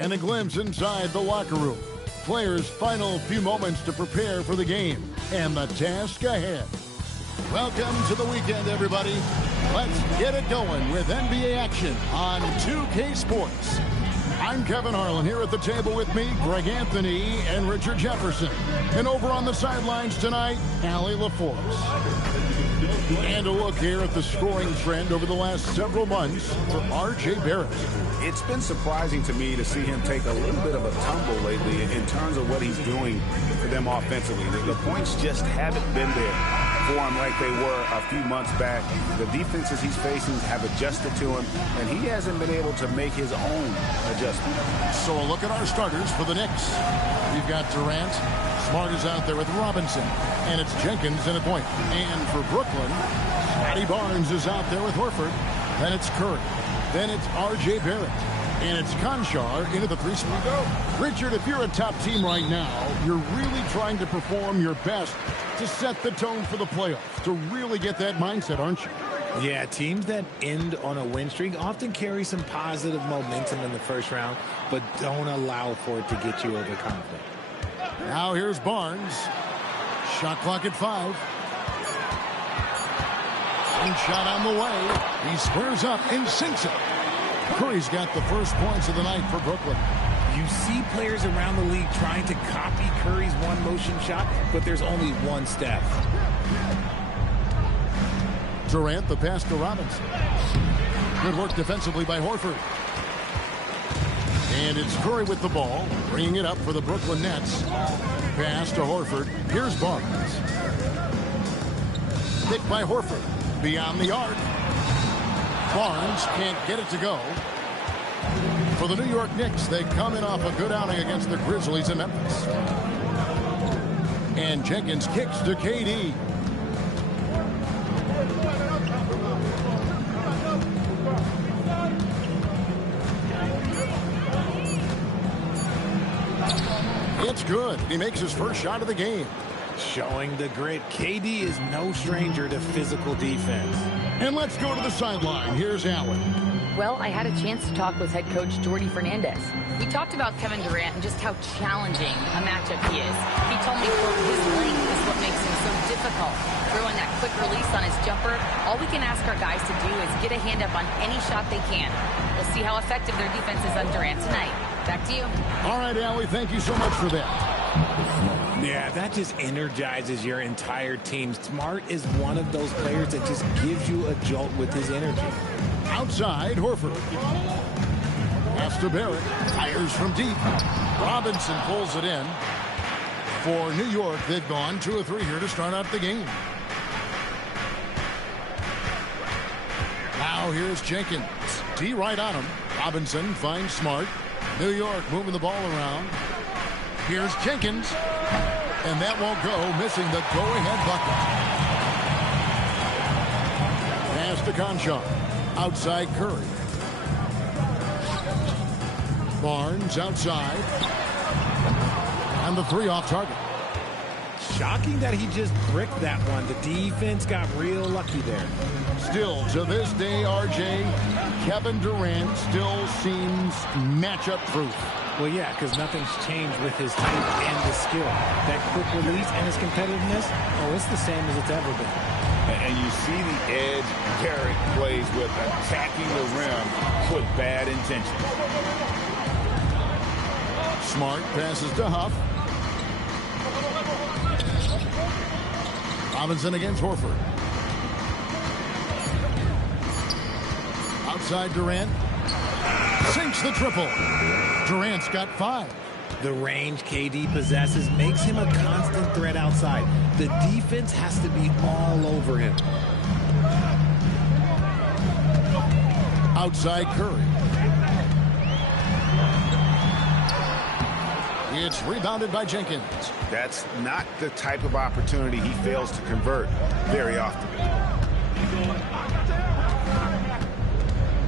And a glimpse inside the locker room. Players' final few moments to prepare for the game and the task ahead. Welcome to the weekend, everybody. Let's get it going with NBA action on 2K Sports. I'm Kevin Harlan here at the table with me, Greg Anthony and Richard Jefferson. And over on the sidelines tonight, Allie LaForce. And a look here at the scoring trend over the last several months for R.J. Barrett. It's been surprising to me to see him take a little bit of a tumble lately in terms of what he's doing for them offensively. The points just haven't been there for him like they were a few months back. The defenses he's facing have adjusted to him, and he hasn't been able to make his own adjustment. So a look at our starters for the Knicks. We've got Durant. Smart is out there with Robinson. And it's Jenkins in a point. And for Brooklyn, Scotty Barnes is out there with Horford. Then it's Curry. Then it's R.J. Barrett. And it's Conchar into the three-spot. Richard, if you're a top team right now, you're really trying to perform your best to set the tone for the playoffs, to really get that mindset, aren't you? Yeah, teams that end on a win streak often carry some positive momentum in the first round, but don't allow for it to get you over confident. Now here's Barnes. Shot clock at 5. One shot on the way. He squares up and sinks it. Curry's got the first points of the night for Brooklyn. You see players around the league trying to copy Curry's one-motion shot, but there's only one step. Durant, the pass to Robinson. Good work defensively by Horford. And it's Curry with the ball, bringing it up for the Brooklyn Nets. Pass to Horford. Here's Barnes. Picked by Horford. Beyond the arc. Barnes can't get it to go. For the New York Knicks, they come in off a good outing against the Grizzlies in Memphis. And Jenkins kicks to KD. It's good. He makes his first shot of the game. Showing the grit, KD is no stranger to physical defense. And let's go to the sideline. Here's Allen. Well, I had a chance to talk with head coach Jordi Fernandez. We talked about Kevin Durant and just how challenging a matchup he is. He told me, quote, his length is what makes him so difficult. Throwing that quick release on his jumper, all we can ask our guys to do is get a hand up on any shot they can. We'll see how effective their defense is on Durant tonight. Back to you. All right, Allie, thank you so much for that. Yeah, that just energizes your entire team. Smart is one of those players that just gives you a jolt with his energy. Outside, Horford. Pass to Barrett. Fires from deep. Robinson pulls it in. For New York, they've gone 2 of 3 here to start out the game. Now here's Jenkins. D right on him. Robinson finds Smart. New York moving the ball around. Here's Jenkins. And that won't go, missing the go-ahead bucket. Pass to Conchar. Outside Curry. Barnes outside. And the 3 off target. Shocking that he just bricked that one. The defense got real lucky there. Still, to this day, RJ, Kevin Durant still seems matchup-proof. Well, yeah, because nothing's changed with his height and his skill. That quick release and his competitiveness, oh, it's the same as it's ever been. And you see the edge Garrett plays with, attacking the rim with bad intention. Smart passes to Huff. Robinson against Horford. Outside Durant. Sinks the triple. Durant's got 5. The range KD possesses makes him a constant threat outside. The defense has to be all over him. Outside Curry. It's rebounded by Jenkins. That's not the type of opportunity he fails to convert very often.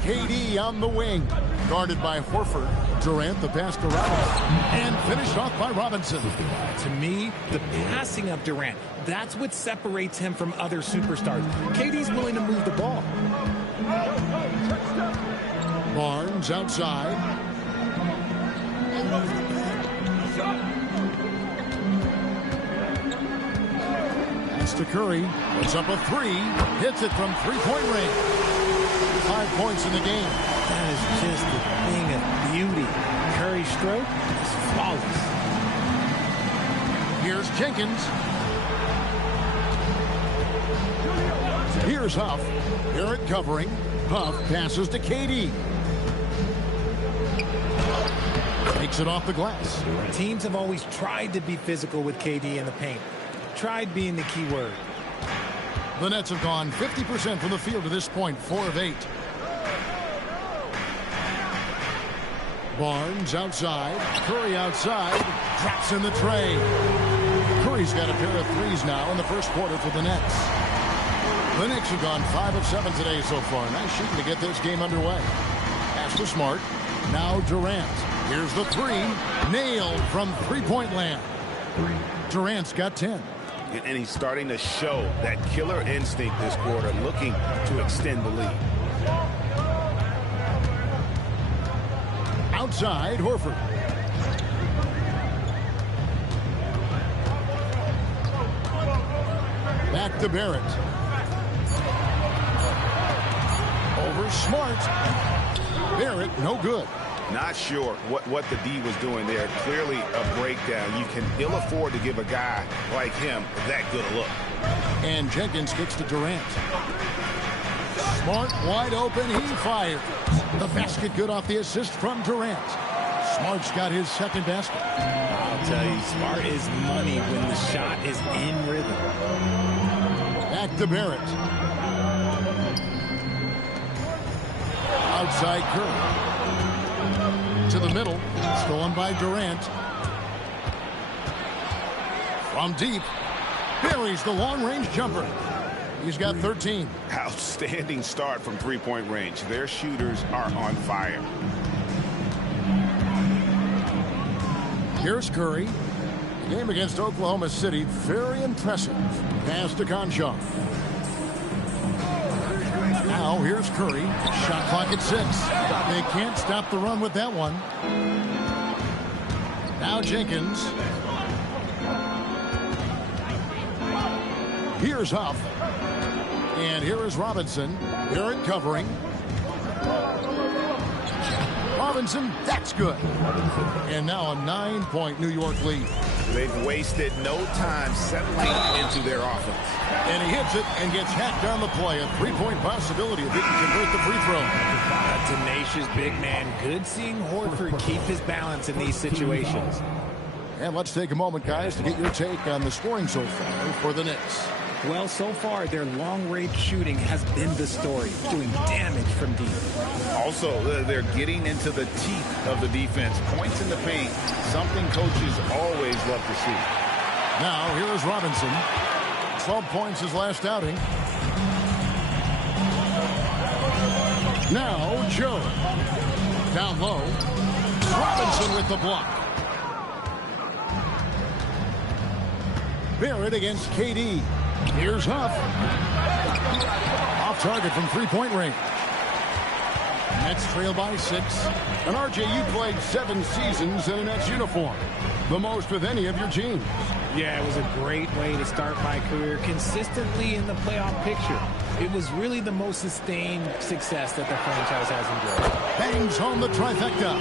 KD on the wing. Guarded by Horford. Durant, the pass to Robinson. And finished off by Robinson. To me, the passing of Durant, that's what separates him from other superstars. KD's willing to move the ball. Barnes outside. That's to Curry. Puts up a three. Hits it from three-point range. 5 points in the game. That is just a thing of beauty. Curry's stroke is flawless. Here's Jenkins. Here's Huff. Barrett covering. Huff passes to KD. Takes it off the glass. Teams have always tried to be physical with KD in the paint. Tried being the key word. The Nets have gone 50% from the field to this point, 4 of 8. Barnes outside. Curry outside. Drops in the tray. Curry's got a pair of threes now in the first quarter for the Nets. The Knicks have gone 5 of 7 today so far. Nice shooting to get this game underway. Pass to Smart. Now Durant. Here's the three. Nailed from three-point land. Durant's got 10. And he's starting to show that killer instinct this quarter, looking to extend the lead. Outside, Horford. Back to Barrett. Over Smart. Barrett, no good. Not sure what the D was doing there. Clearly a breakdown. You can ill afford to give a guy like him that good a look. And Jenkins kicks to Durant. Smart wide open. He fires. The basket good off the assist from Durant. Smart's got his second basket. I'll tell you, Smart is money when the shot is in rhythm. Back to Barrett. Outside Curry. To the middle. Stolen by Durant. From deep. Buries the long-range jumper. He's got 13. Outstanding start from three-point range. Their shooters are on fire. Here's Curry. The game against Oklahoma City, very impressive. Pass to Conchar. Now here's Curry. Shot clock at 6. They can't stop the run with that one. Now Jenkins. Here's Huff. And here is Robinson. Barrett covering. Robinson, that's good. And now a 9-point New York lead. They've wasted no time settling into their offense. And he hits it and gets hacked on the play. A three-point possibility if he can convert the free throw. A tenacious big man. Good seeing Horford keep his balance in these situations. And let's take a moment, guys, to get your take on the scoring so far for the Knicks. Well, so far, their long-range shooting has been the story, doing damage from deep. Also, they're getting into the teeth of the defense. Points in the paint, something coaches always love to see. Now, here is Robinson. 12 points his last outing. Now, Joe. Down low. Robinson with the block. Barrett against KD. Here's Huff. Off target from three-point range. Nets trail by 6. And RJ, you played 7 seasons in a Nets uniform. The most with any of your teams. Yeah, it was a great way to start my career consistently in the playoff picture. It was really the most sustained success that the franchise has enjoyed. Bangs home the trifecta.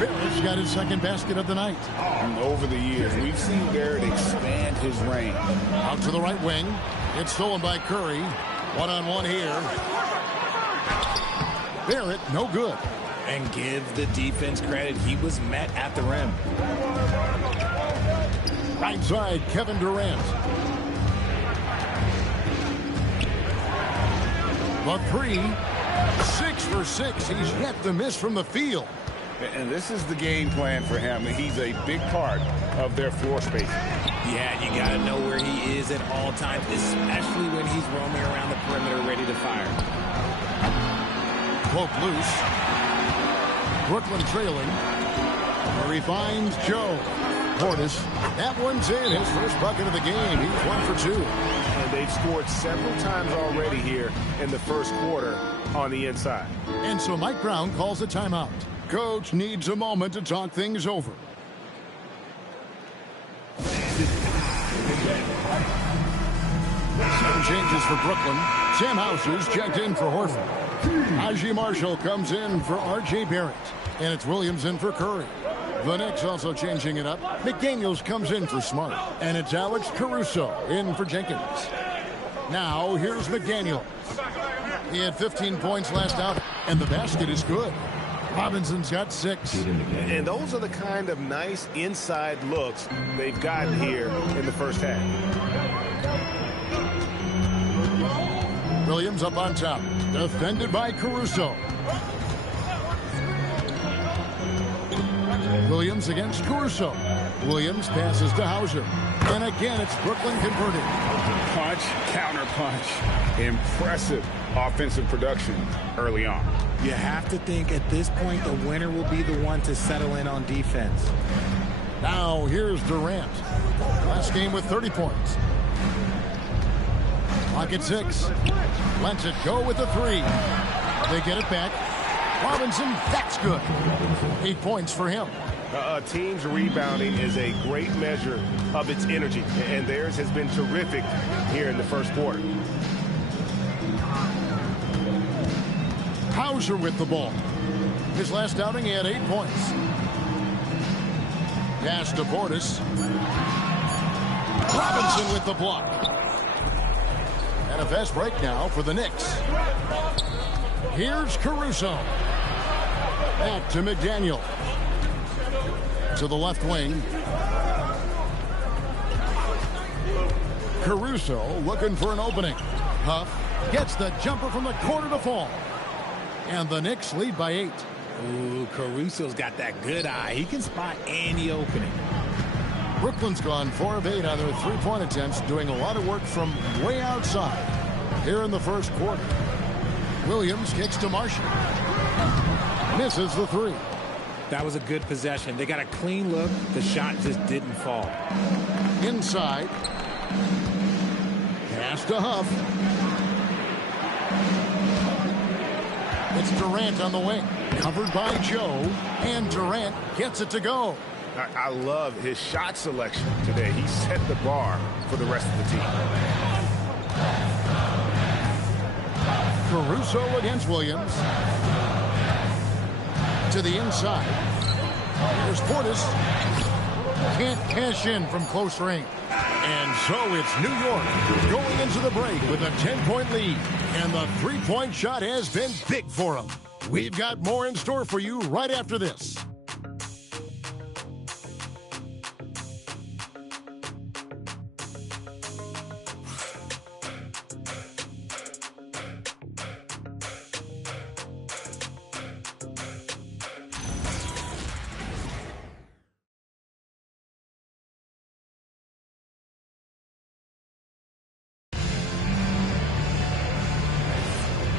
Barrett's got his second basket of the night. Over the years, we've seen Barrett expand his range. Out to the right wing. It's stolen by Curry. One-on-one here. Barrett, no good. And give the defense credit. He was met at the rim. Right side, Kevin Durant. The three. 6 for 6. He's yet to miss from the field. And this is the game plan for him. He's a big part of their floor spacing. Yeah, you got to know where he is at all times, especially when he's roaming around the perimeter ready to fire. Poke loose. Brooklyn trailing. Murray finds Joe. Portis. That one's in. His first bucket of the game. He's 1 for 2. And they've scored several times already here in the first quarter on the inside. And so Mike Brown calls a timeout. Coach needs a moment to talk things over. Some changes for Brooklyn. Sam Hauser's checked in for Horford. Najee Marshall comes in for R.J. Barrett. And it's Williams in for Curry. The Knicks also changing it up. McDaniels comes in for Smart. And it's Alex Caruso in for Jenkins. Now, here's McDaniels. He had 15 points last out, and the basket is good. Robinson's got 6. And those are the kind of nice inside looks they've gotten here in the first half. Williams up on top. Defended by Caruso. Williams against Caruso. Williams passes to Hauser. And again, it's Brooklyn converted. Punch, counter punch. Impressive offensive production early on. You have to think at this point the winner will be the one to settle in on defense. Now here's Durant. Last game with 30 points. Clock at 6. Lets it go with the 3. They get it back. Robinson, that's good. 8 points for him. A team's rebounding is a great measure of its energy, and theirs has been terrific here in the first quarter. Hauser with the ball. His last outing, he had 8 points. Pass to Portis. Robinson with the block. And a fast break now for the Knicks. Here's Caruso. Back to McDaniel. To the left wing. Caruso looking for an opening. Huff gets the jumper from the corner to fall. And the Knicks lead by 8. Ooh, Caruso's got that good eye. He can spot any opening. Brooklyn's gone 4 of 8 on their three-point attempts, doing a lot of work from way outside here in the first quarter. Williams kicks to Marshall. Misses the 3. That was a good possession. They got a clean look. The shot just didn't fall. Inside. Pass to Huff. It's Durant on the wing. Covered by Joe. And Durant gets it to go. I love his shot selection today. He set the bar for the rest of the team. Caruso against Williams. To the inside. There's Portis. Can't cash in from close range. And so it's New York going into the break with a 10-point lead. And the three-point shot has been big for them. We've got more in store for you right after this.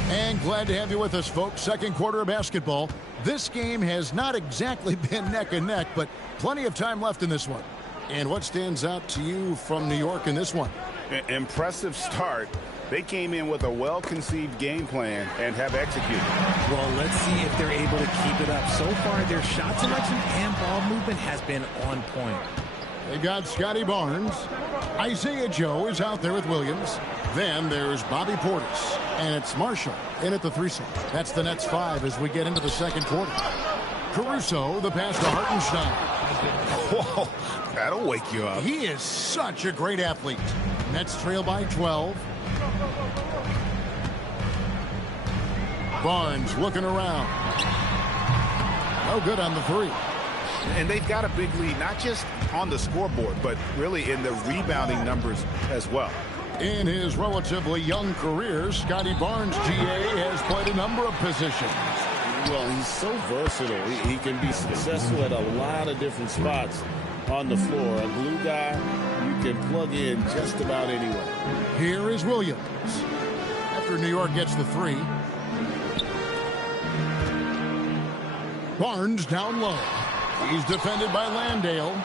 And glad to have you with us, folks. Second quarter of basketball. This game has not exactly been neck and neck, but plenty of time left in this one. And what stands out to you from New York in this one? Impressive start. They came in with a well-conceived game plan and have executed. Well, let's see if they're able to keep it up. So far, their shot selection and ball movement has been on point. They got Scotty Barnes. Isaiah Joe is out there with Williams. Then there's Bobby Portis. And it's Marshall in at the 3-slot. That's the Nets 5 as we get into the second quarter. Caruso, the pass to Hartenstein. Whoa, that'll wake you up. He is such a great athlete. Nets trail by 12. Barnes looking around. No good on the 3. And they've got a big lead, not just on the scoreboard, but really in the rebounding numbers as well. In his relatively young career, Scotty Barnes, GA, has played a number of positions. Well, he's so versatile. He can be successful at a lot of different spots on the floor. A glue guy, you can plug in just about anywhere. Here is Williams. After New York gets the 3. Barnes down low. He's defended by Landale.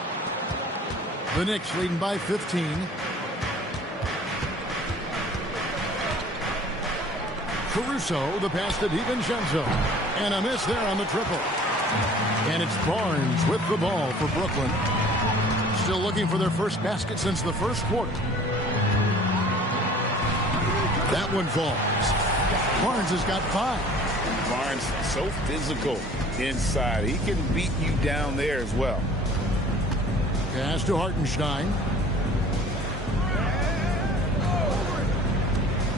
The Knicks leading by 15. Caruso, the pass to DiVincenzo. And a miss there on the triple. And it's Barnes with the ball for Brooklyn. Still looking for their first basket since the first quarter. That one falls. Barnes has got 5. Barnes so physical inside. He can beat you down there as well. Pass to Hartenstein.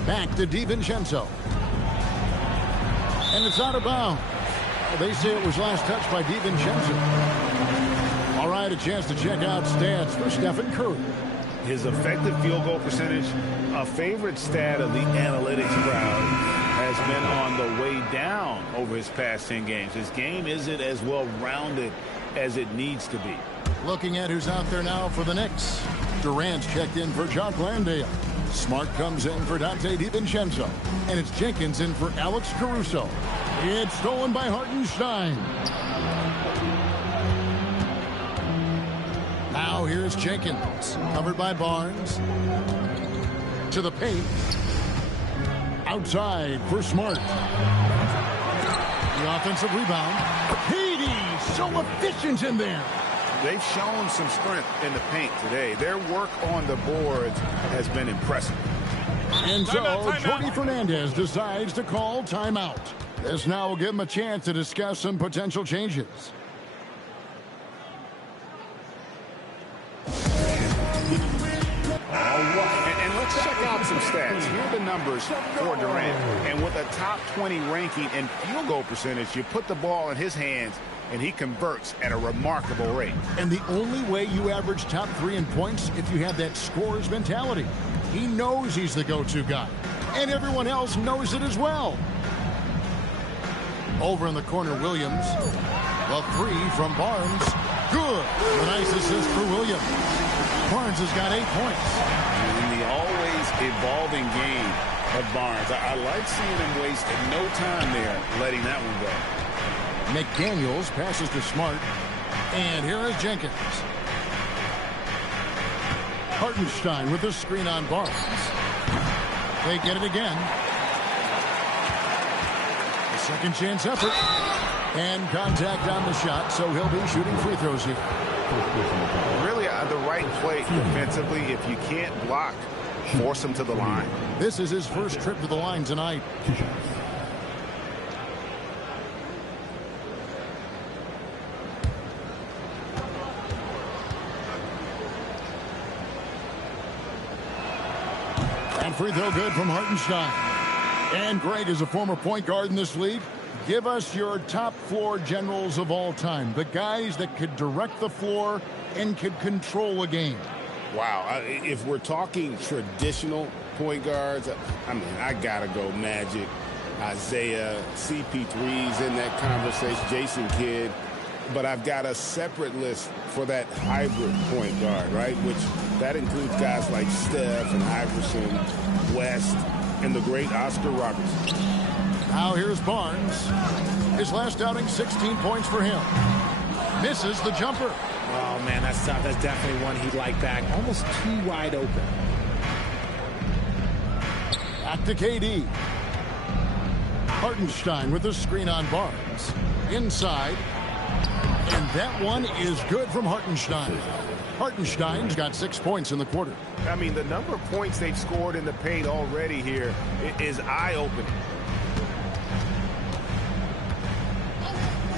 Back to DiVincenzo. And it's out of bounds. They say it was last touched by DiVincenzo. All right, a chance to check out stats for Stephen Curry. His effective field goal percentage, a favorite stat of the analytics crowd, has been on the way down over his past 10 games. His game isn't as well-rounded as it needs to be. Looking at who's out there now for the Knicks. Durant's checked in for Jock Landale. Smart comes in for Dante DiVincenzo. And it's Jenkins in for Alex Caruso. It's stolen by Hartenstein. Now here's Jenkins. Covered by Barnes. To the paint. Outside for Smart. The offensive rebound. Hades so efficient in there. They've shown some strength in the paint today. Their work on the boards has been impressive. And so Jordy Fernandez decides to call timeout. This now will give him a chance to discuss some potential changes. And let's check out some stats. Here are the numbers for Durant. And with a top 20 ranking in field goal percentage, you put the ball in his hands, and he converts at a remarkable rate. And the only way you average top 3 in points if you have that scorer's mentality. He knows he's the go-to guy. And everyone else knows it as well. Over in the corner, Williams. The 3 from Barnes. Good. A nice assist for Williams. Barnes has got 8 points. In the always evolving game of Barnes, I like seeing him waste no time there, letting that one go. McDaniels passes to Smart. And here is Jenkins. Hartenstein with the screen on Barnes. They get it again. A second chance effort. And contact on the shot, so he'll be shooting free throws here. Really the right play defensively. If you can't block, force him to the line. This is his first trip to the line tonight. And free throw good from Hartenstein. And Greg is a former point guard in this league. Give us your top floor generals of all time. The guys that could direct the floor and could control a game. Wow. If we're talking traditional point guards, I mean, I got to go Magic, Isaiah, CP3's in that conversation, Jason Kidd. But I've got a separate list for that hybrid point guard, right? Which that includes guys like Steph and Iverson, West, and the great Oscar Robertson. Now here's Barnes. His last outing, 16 points for him. Misses the jumper. Oh, man, that's tough. That's definitely one he'd like back. Almost too wide open. Back to KD. Hartenstein with the screen on Barnes. Inside. And that one is good from Hartenstein. Hartenstein's got 6 points in the quarter. I mean, the number of points they've scored in the paint already here is eye-opening.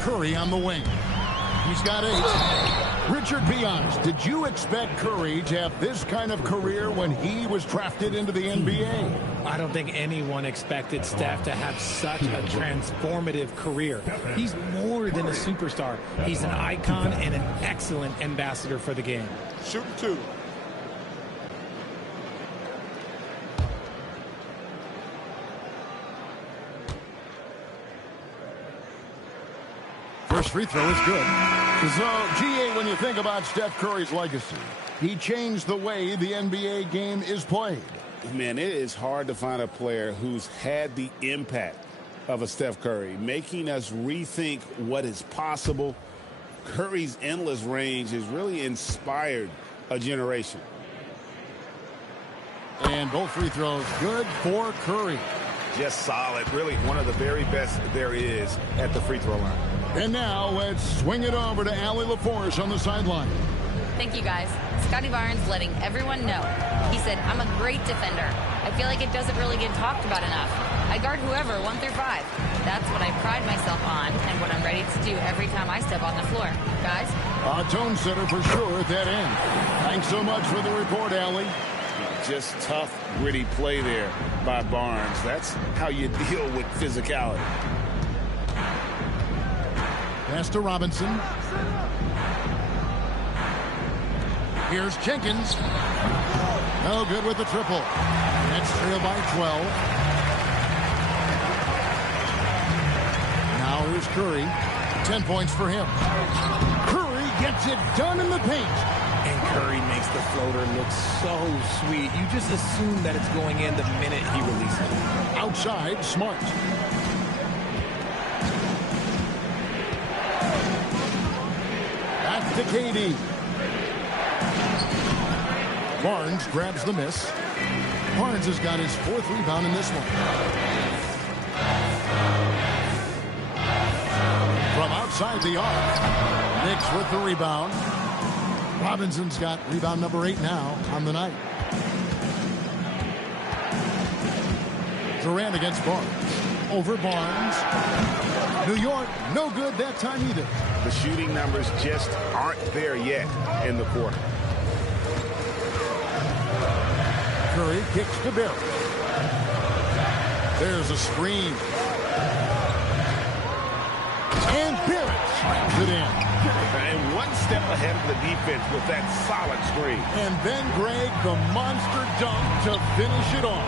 Curry on the wing. He's got 8. Richard, be honest, did you expect Curry to have this kind of career when he was drafted into the NBA? I don't think anyone expected Steph to have such a transformative career. He's more than a superstar. He's an icon and an excellent ambassador for the game. Shooting 2. First free throw is good. So, GA, when you think about Steph Curry's legacy, he changed the way the NBA game is played. Man, it is hard to find a player who's had the impact of a Steph Curry, making us rethink what is possible. Curry's endless range has really inspired a generation. And both free throws good for Curry. Just solid. Really one of the very best there is at the free throw line. And now let's swing it over to Allie LaForce on the sideline. Thank you, guys. Scottie Barnes letting everyone know. He said, I'm a great defender. I feel like it doesn't really get talked about enough. I guard whoever, 1 through 5. That's what I pride myself on and what I'm ready to do every time I step on the floor. Guys? A tone setter for sure at that end. Thanks so much for the report, Allie. Just tough, gritty play there by Barnes. That's how you deal with physicality. Pass to Robinson. Here's Jenkins. No good with the triple. Nets trail by 12. Now here's Curry. 10 points for him. Curry gets it done in the paint. And Curry makes the floater look so sweet. You just assume that it's going in the minute he releases it. Outside, Smart. Back to KD. Barnes grabs the miss. Barnes has got his 4th rebound in this one. From outside the arc. Knicks with the rebound. Robinson's got rebound number 8 now on the night. Durant against Barnes. Over Barnes. New York, no good that time either. The shooting numbers just aren't there yet in the quarter. Curry kicks to Barrett. There's a screen. And Barrett slams it in. And one step ahead of the defense with that solid screen. And then Greg, the monster dunk to finish it off.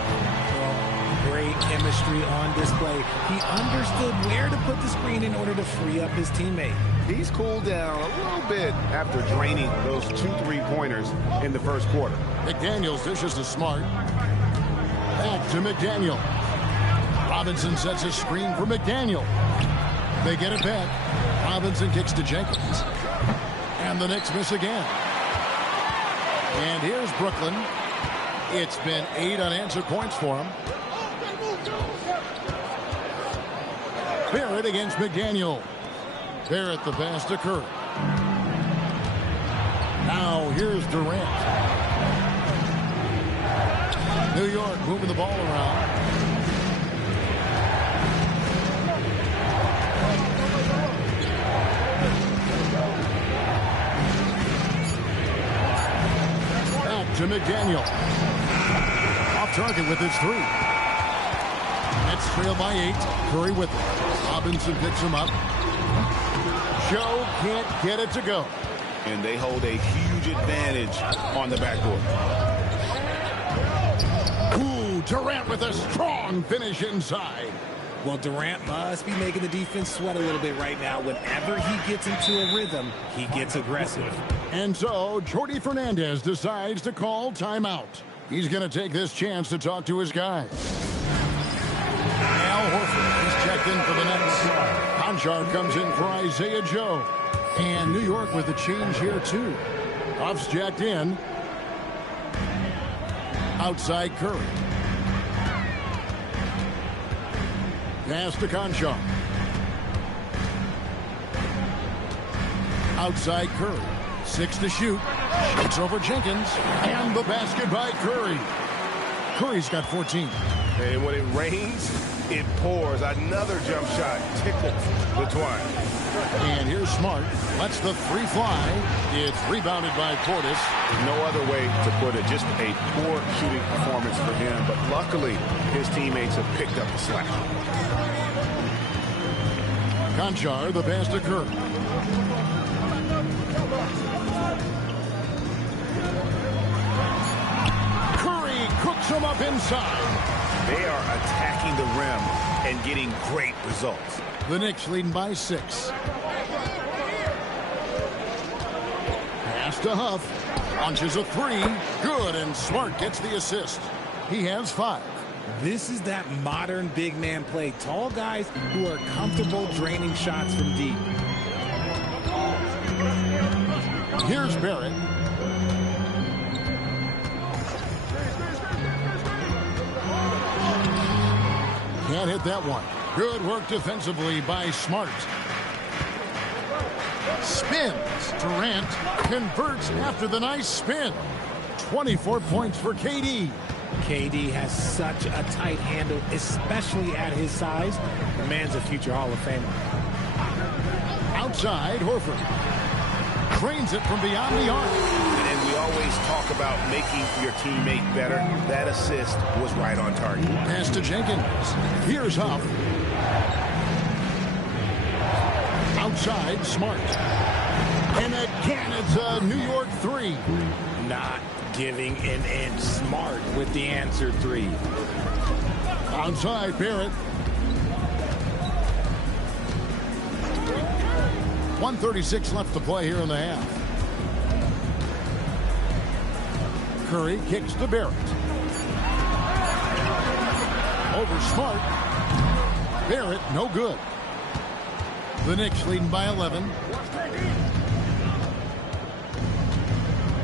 Great chemistry on display. He understood where to put the screen in order to free up his teammate. He's cooled down a little bit after draining those 2 3-pointers in the first quarter. McDaniels dishes to Smart. Back to McDaniel. Robinson sets a screen for McDaniel. They get it back. Robinson kicks to Jenkins. And the Knicks miss again. And here's Brooklyn. It's been 8 unanswered points for him. Barrett against McDaniel. Barrett the pass to Curry. Now here's Durant. New York moving the ball around. Back to McDaniel. Off target with his 3. Nets trail by 8. Curry with it. Robinson picks him up. Joe can't get it to go. And they hold a huge advantage on the backcourt. Ooh, Durant with a strong finish inside. Well, Durant must be making the defense sweat a little bit right now. Whenever he gets into a rhythm, he gets aggressive. And so, Jordi Fernandez decides to call timeout. He's going to take this chance to talk to his guys. Al Horford is checked in for the Nets. Conchar comes in for Isaiah Joe. And New York with a change here, too. Huff's jacked in. Outside Curry. Pass to Conchar. Outside Curry. 6 to shoot. Shoots over Jenkins. And the basket by Curry. Curry's got 14. And when it rains, it pours. Another jump shot tickles the twine. And here's Smart. Lets the 3 fly. It's rebounded by Portis. No other way to put it. Just a poor shooting performance for him. But luckily, his teammates have picked up the slack. Conchar, the pass to Curry. Curry cooks him up inside. They are attacking the rim and getting great results. The Knicks leading by 6. Pass to Huff. Launches a 3. Good, and Smart gets the assist. He has 5. This is that modern big man play. Tall guys who are comfortable draining shots from deep. Here's Barrett. Can't hit that one. Good work defensively by Smart. Spins. Durant converts after the nice spin. 24 points for KD. KD has such a tight handle, especially at his size. The man's a future Hall of Famer. Outside, Horford. Drains it from beyond the arc. And we always talk about making your teammate better. That assist was right on target. Pass to Jenkins. Here's Huff. Outside, Smart. And again, it's a New York three. Not giving an inch. Smart with the answer three. Outside, Barrett. 1:36 left to play here in the half. Curry kicks to Barrett. Over Smart. Barrett, no good. The Knicks leading by 11.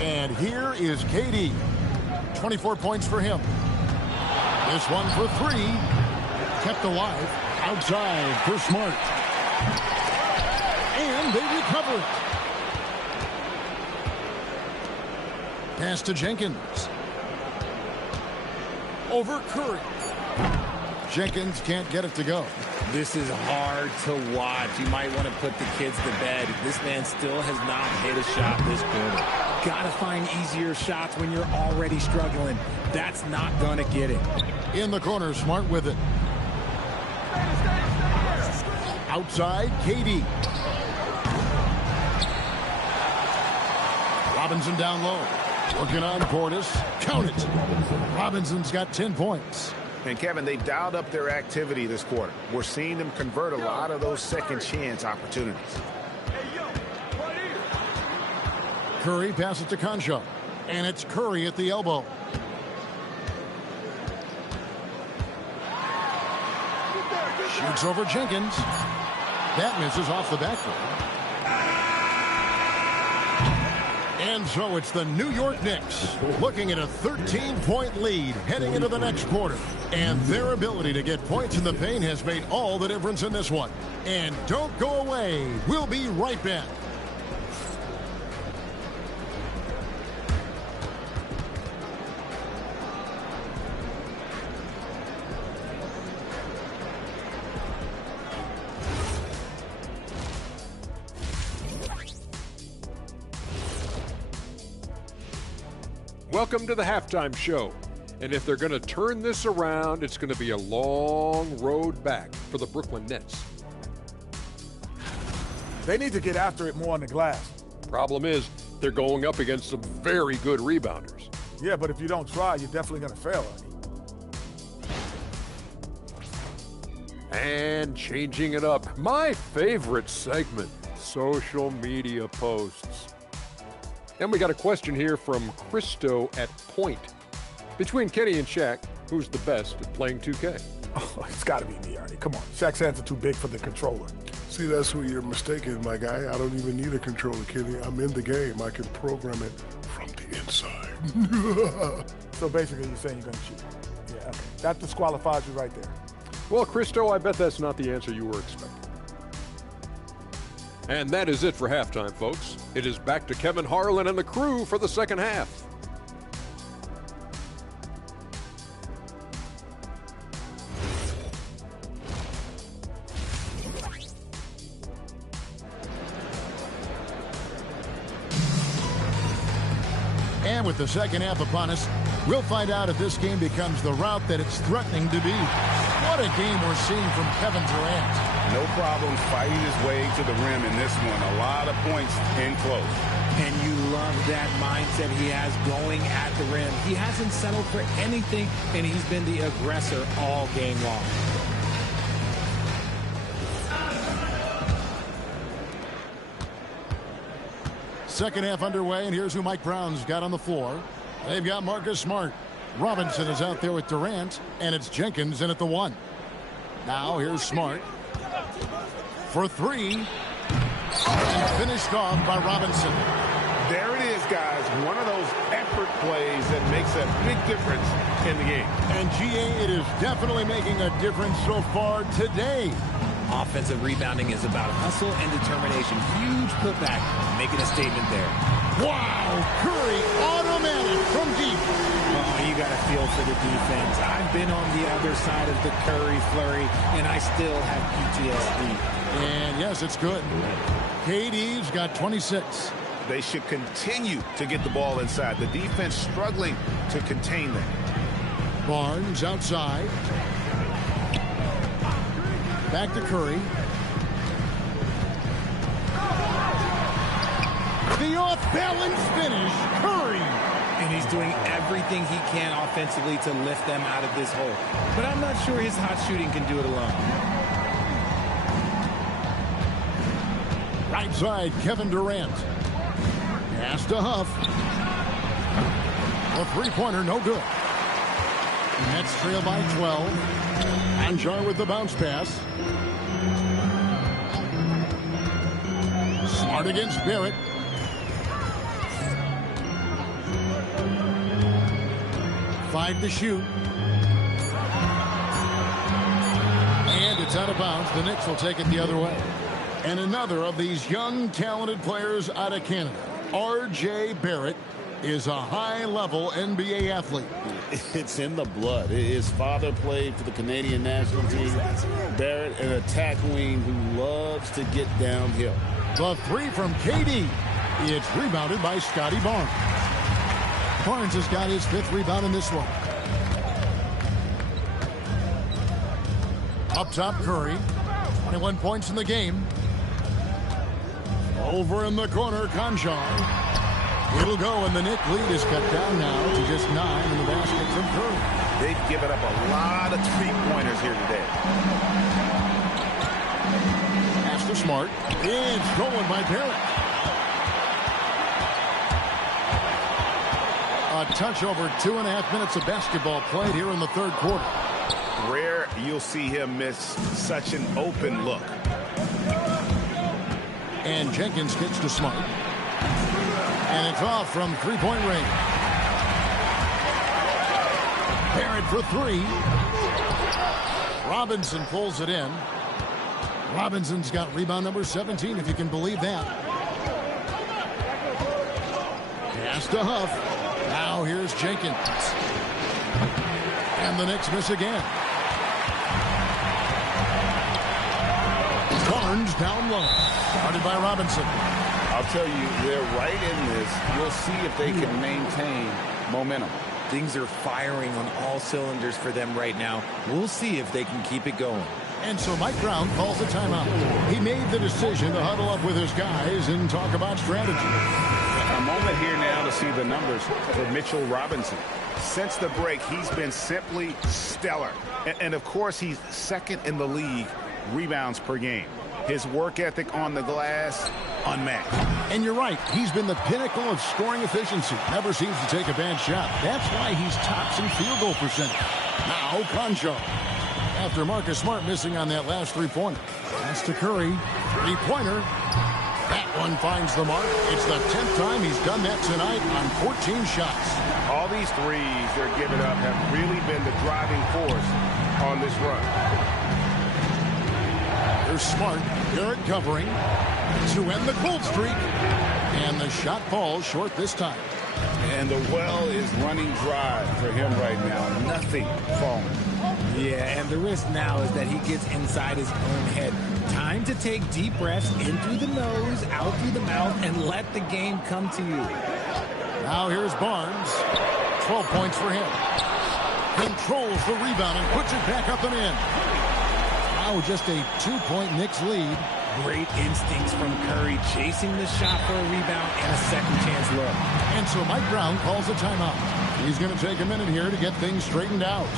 And here is KD. 24 points for him. This one for three. Kept alive. Outside for Smart. And they recover it. Pass to Jenkins. Over Curry. Jenkins can't get it to go. This is hard to watch. You might want to put the kids to bed. This man still has not hit a shot this quarter. Gotta find easier shots when you're already struggling. That's not gonna get it. In the corner, Smart with it. Outside, KD. Robinson down low. Working on Portis. Count it. Robinson's got 10 points. And Kevin, they've dialed up their activity this quarter. We're seeing them convert a lot of those second chance opportunities. Curry passes to Concho. And it's Curry at the elbow. Shoots over Jenkins. That misses off the backboard. And so it's the New York Knicks looking at a 13-point lead heading into the next quarter. And their ability to get points in the paint has made all the difference in this one. And don't go away. We'll be right back. Welcome to the halftime show. And if they're going to turn this around, it's going to be a long road back for the Brooklyn Nets. They need to get after it more on the glass. Problem is, they're going up against some very good rebounders. Yeah, but if you don't try, you're definitely going to fail, Ernie. And changing it up, my favorite segment, social media posts. And we got a question here from Christo at Point. Between Kenny and Shaq, who's the best at playing 2K? Oh, it's got to be me, Ernie. Come on. Shaq's hands are too big for the controller. See, that's where you're mistaken, my guy. I don't even need a controller, Kenny. I'm in the game. I can program it from the inside. So basically, you're saying you're going to cheat. Yeah, okay. That disqualifies you right there. Well, Christo, I bet that's not the answer you were expecting. And that is it for halftime, folks. It is back to Kevin Harlan and the crew for the second half. And with the second half upon us, we'll find out if this game becomes the route that it's threatening to be. What a game we're seeing from Kevin Durant. No problem fighting his way to the rim in this one. A lot of points in close. And you love that mindset he has going at the rim. He hasn't settled for anything, and he's been the aggressor all game long. Second half underway, and here's who Mike Brown's got on the floor. They've got Marcus Smart. Robinson is out there with Durant, and it's Jenkins in at the one. Now here's Smart for three, and finished off by Robinson. There it is, guys. One of those effort plays that makes a big difference in the game. And GA, it is definitely making a difference so far today. Offensive rebounding is about hustle and determination. Huge putback, making a statement there. Wow, Curry automatic from deep. Oh, you got to feel for the defense. I've been on the other side of the Curry flurry, and I still have PTSD. And yes, it's good. KD's got 26. They should continue to get the ball inside. The defense struggling to contain them. Barnes outside. Back to Curry. The off-balance finish, Curry. And he's doing everything he can offensively to lift them out of this hole. But I'm not sure his hot shooting can do it alone. Right side, Kevin Durant. Pass to Huff. A three-pointer, no good. Nets trail by 12. Anjar with the bounce pass. Smart against Barrett. Five to shoot. And it's out of bounds. The Knicks will take it the other way. And another of these young, talented players out of Canada, R.J. Barrett, is a high-level NBA athlete. It's in the blood. His father played for the Canadian national team. Barrett, an attack wing who loves to get downhill. The three from KD. It's rebounded by Scotty Barnes. Barnes has got his fifth rebound in this one. Up top, Curry. 21 points in the game. Over in the corner, Conchar. It'll go, and the Knicks lead is cut down now to just 9 in the basket from Curry. They've given up a lot of three-pointers here today. Pass to Smart. It's stolen by Barrett. A touch over 2.5 minutes of basketball played here in the third quarter. Rare you'll see him miss such an open look. And Jenkins gets to Smart. And it's off from three-point range. Barrett for three. Robinson pulls it in. Robinson's got rebound number 17, if you can believe that. Pass to Huff. Now here's Jenkins. And the Knicks miss again. Barnes down low. Started by Robinson. I'll tell you, they're right in this. We'll see if they can maintain momentum. Things are firing on all cylinders for them right now. We'll see if they can keep it going. And so Mike Brown calls a timeout. He made the decision to huddle up with his guys and talk about strategy. A moment here now to see the numbers for Mitchell Robinson. Since the break, he's been simply stellar. And of course, he's second in the league rebounds per game. His work ethic on the glass, unmatched. And you're right. He's been the pinnacle of scoring efficiency. Never seems to take a bad shot. That's why he's tops in field goal percentage. Now, Conchar. After Marcus Smart missing on that last three-pointer. Pass to Curry. Three-pointer. That one finds the mark. It's the 10th time he's done that tonight on 14 shots. All these threes they're giving up have really been the driving force on this run. Here's Smart. Barrett covering to end the cold streak. And the shot falls short this time. And the well is running dry for him right now. Nothing falling. Yeah, and the risk now is that he gets inside his own head. Time to take deep breaths in through the nose, out through the mouth, and let the game come to you. Now here's Barnes. 12 points for him. Controls the rebound and puts it back up and in. Now just a 2-point Knicks lead. Great instincts from Curry, chasing the shot for a rebound and a second chance look. And so Mike Brown calls a timeout. He's going to take a minute here to get things straightened out.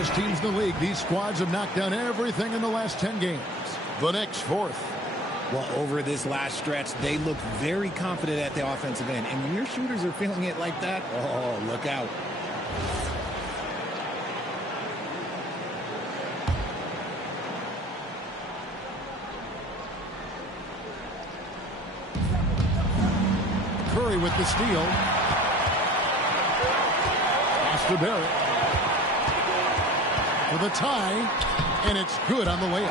Hottest teams in the league. These squads have knocked down everything in the last 10 games. The Knicks fourth. Well, over this last stretch, they look very confident at the offensive end. And when your shooters are feeling it like that, oh, look out. Curry with the steal. Pass to Barrett. For the tie, and it's good on the layup.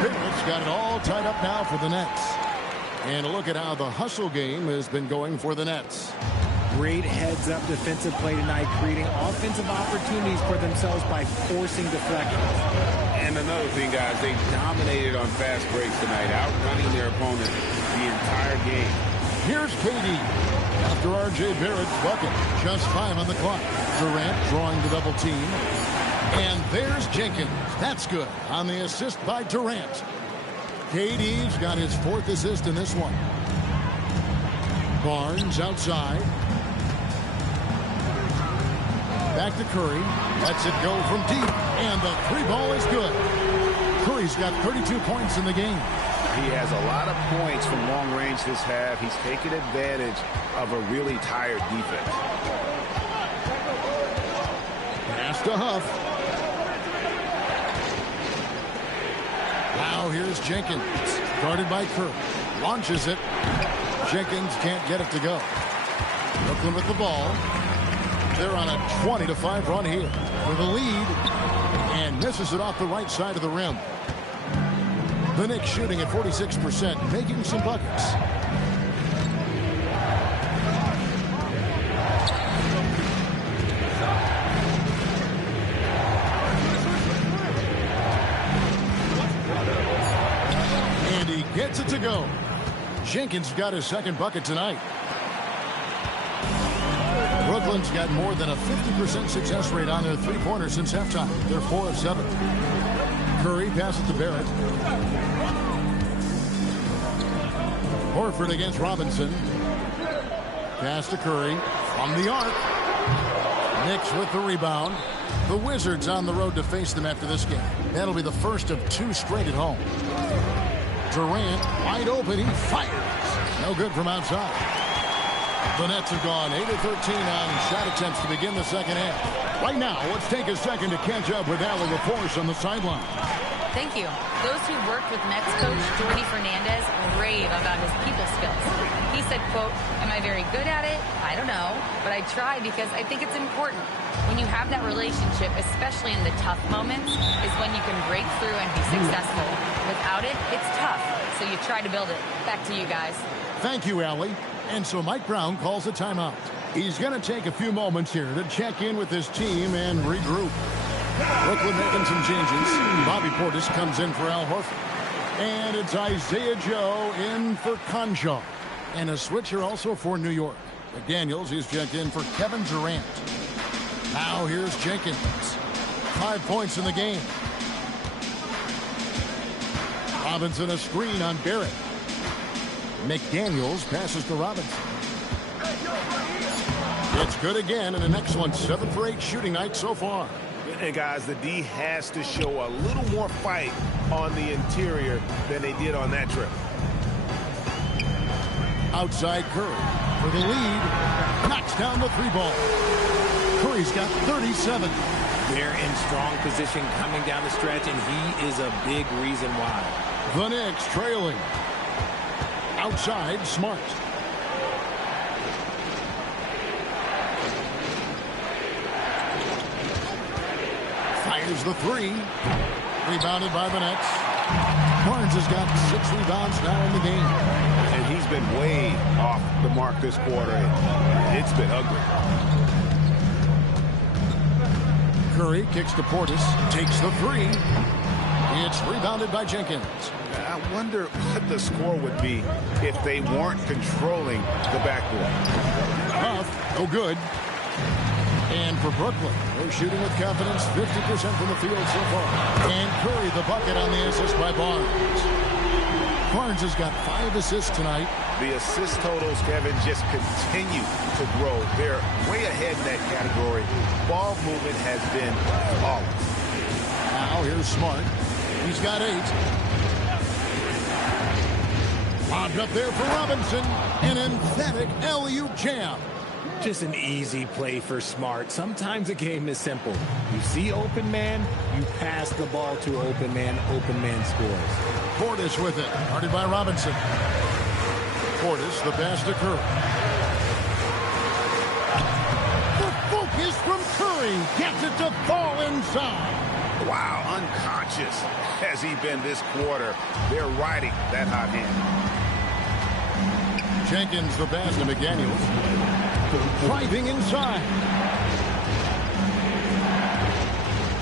Barrett's got it all tied up now for the Nets. And a look at how the hustle game has been going for the Nets. Great heads-up defensive play tonight, creating offensive opportunities for themselves by forcing deflections. And another thing, guys, they dominated on fast breaks tonight, outrunning their opponent the entire game. Here's KD. After R.J. Barrett's bucket, just 5 on the clock. Durant drawing the double team. And there's Jenkins. That's good on the assist by Durant. KD's got his 4th assist in this one. Barnes outside. Back to Curry. Lets it go from deep. And the 3-ball is good. Curry's got 32 points in the game. He has a lot of points from long range this half. He's taken advantage of a really tired defense. Pass to Huff. Now here's Jenkins. Guarded by Curry. Launches it. Jenkins can't get it to go. Brooklyn with the ball. They're on a 20-5 run here with a lead. And misses it off the right side of the rim. The Knicks shooting at 46%, making some buckets. And he gets it to go. Jenkins got his 2nd bucket tonight. Brooklyn's got more than a 50% success rate on their 3-pointers since halftime. They're 4 of 7. Curry passes to Barrett. Horford against Robinson. Pass to Curry. From the arc. Knicks with the rebound. The Wizards on the road to face them after this game. That'll be the first of 2 straight at home. Durant wide open. He fires. No good from outside. The Nets have gone 8 of 13 on shot attempts to begin the second half. Right now, let's take a second to catch up with Allie LaForce on the sideline. Thank you. Those who worked with Nets coach Jordy Fernandez rave about his people skills. He said, quote, "Am I very good at it? I don't know, but I try because I think it's important. When you have that relationship, especially in the tough moments, is when you can break through and be successful. Without it, it's tough, so you try to build it." Back to you guys. Thank you, Allie. And so Mike Brown calls a timeout. He's going to take a few moments here to check in with his team and regroup. Brooklyn making some changes. Bobby Portis comes in for Al Horford. And it's Isaiah Joe in for Conchar. And a switcher also for New York. McDaniels, he's checked in for Kevin Durant. Now here's Jenkins. 5 points in the game. Robinson a screen on Barrett. McDaniels passes to Robinson. It's good again, and the next one 7 for 8 shooting night so far. And guys, the D has to show a little more fight on the interior than they did on that trip. Outside Curry for the lead. Knocks down the 3-ball. Curry's got 37. They're in strong position coming down the stretch, and he is a big reason why. The Knicks trailing. Outside, Smart. Fires the 3. Rebounded by the Nets. Barnes has got 6 rebounds now in the game. And he's been way off the mark this quarter. It's been ugly. Curry kicks to Portis. Takes the 3. It's rebounded by Jenkins. I wonder what the score would be if they weren't controlling the backboard. Huff, no good. And for Brooklyn, they're shooting with confidence, 50% from the field so far. And Curry the bucket on the assist by Barnes. Barnes has got 5 assists tonight. The assist totals, Kevin, just continue to grow. They're way ahead in that category. Ball movement has been flawless. Now here's Smart. He's got 8. Lobbed up there for Robinson. An emphatic alley-oop jam. Just an easy play for Smart. Sometimes a game is simple. You see open man, you pass the ball to open man scores. Portis with it. Guarded by Robinson. Portis, the pass to Curry. The focus from Curry gets it to fall inside. Wow, unconscious has he been this quarter. They're riding that hot hand. Jenkins, the pass to McDaniels. Driving inside.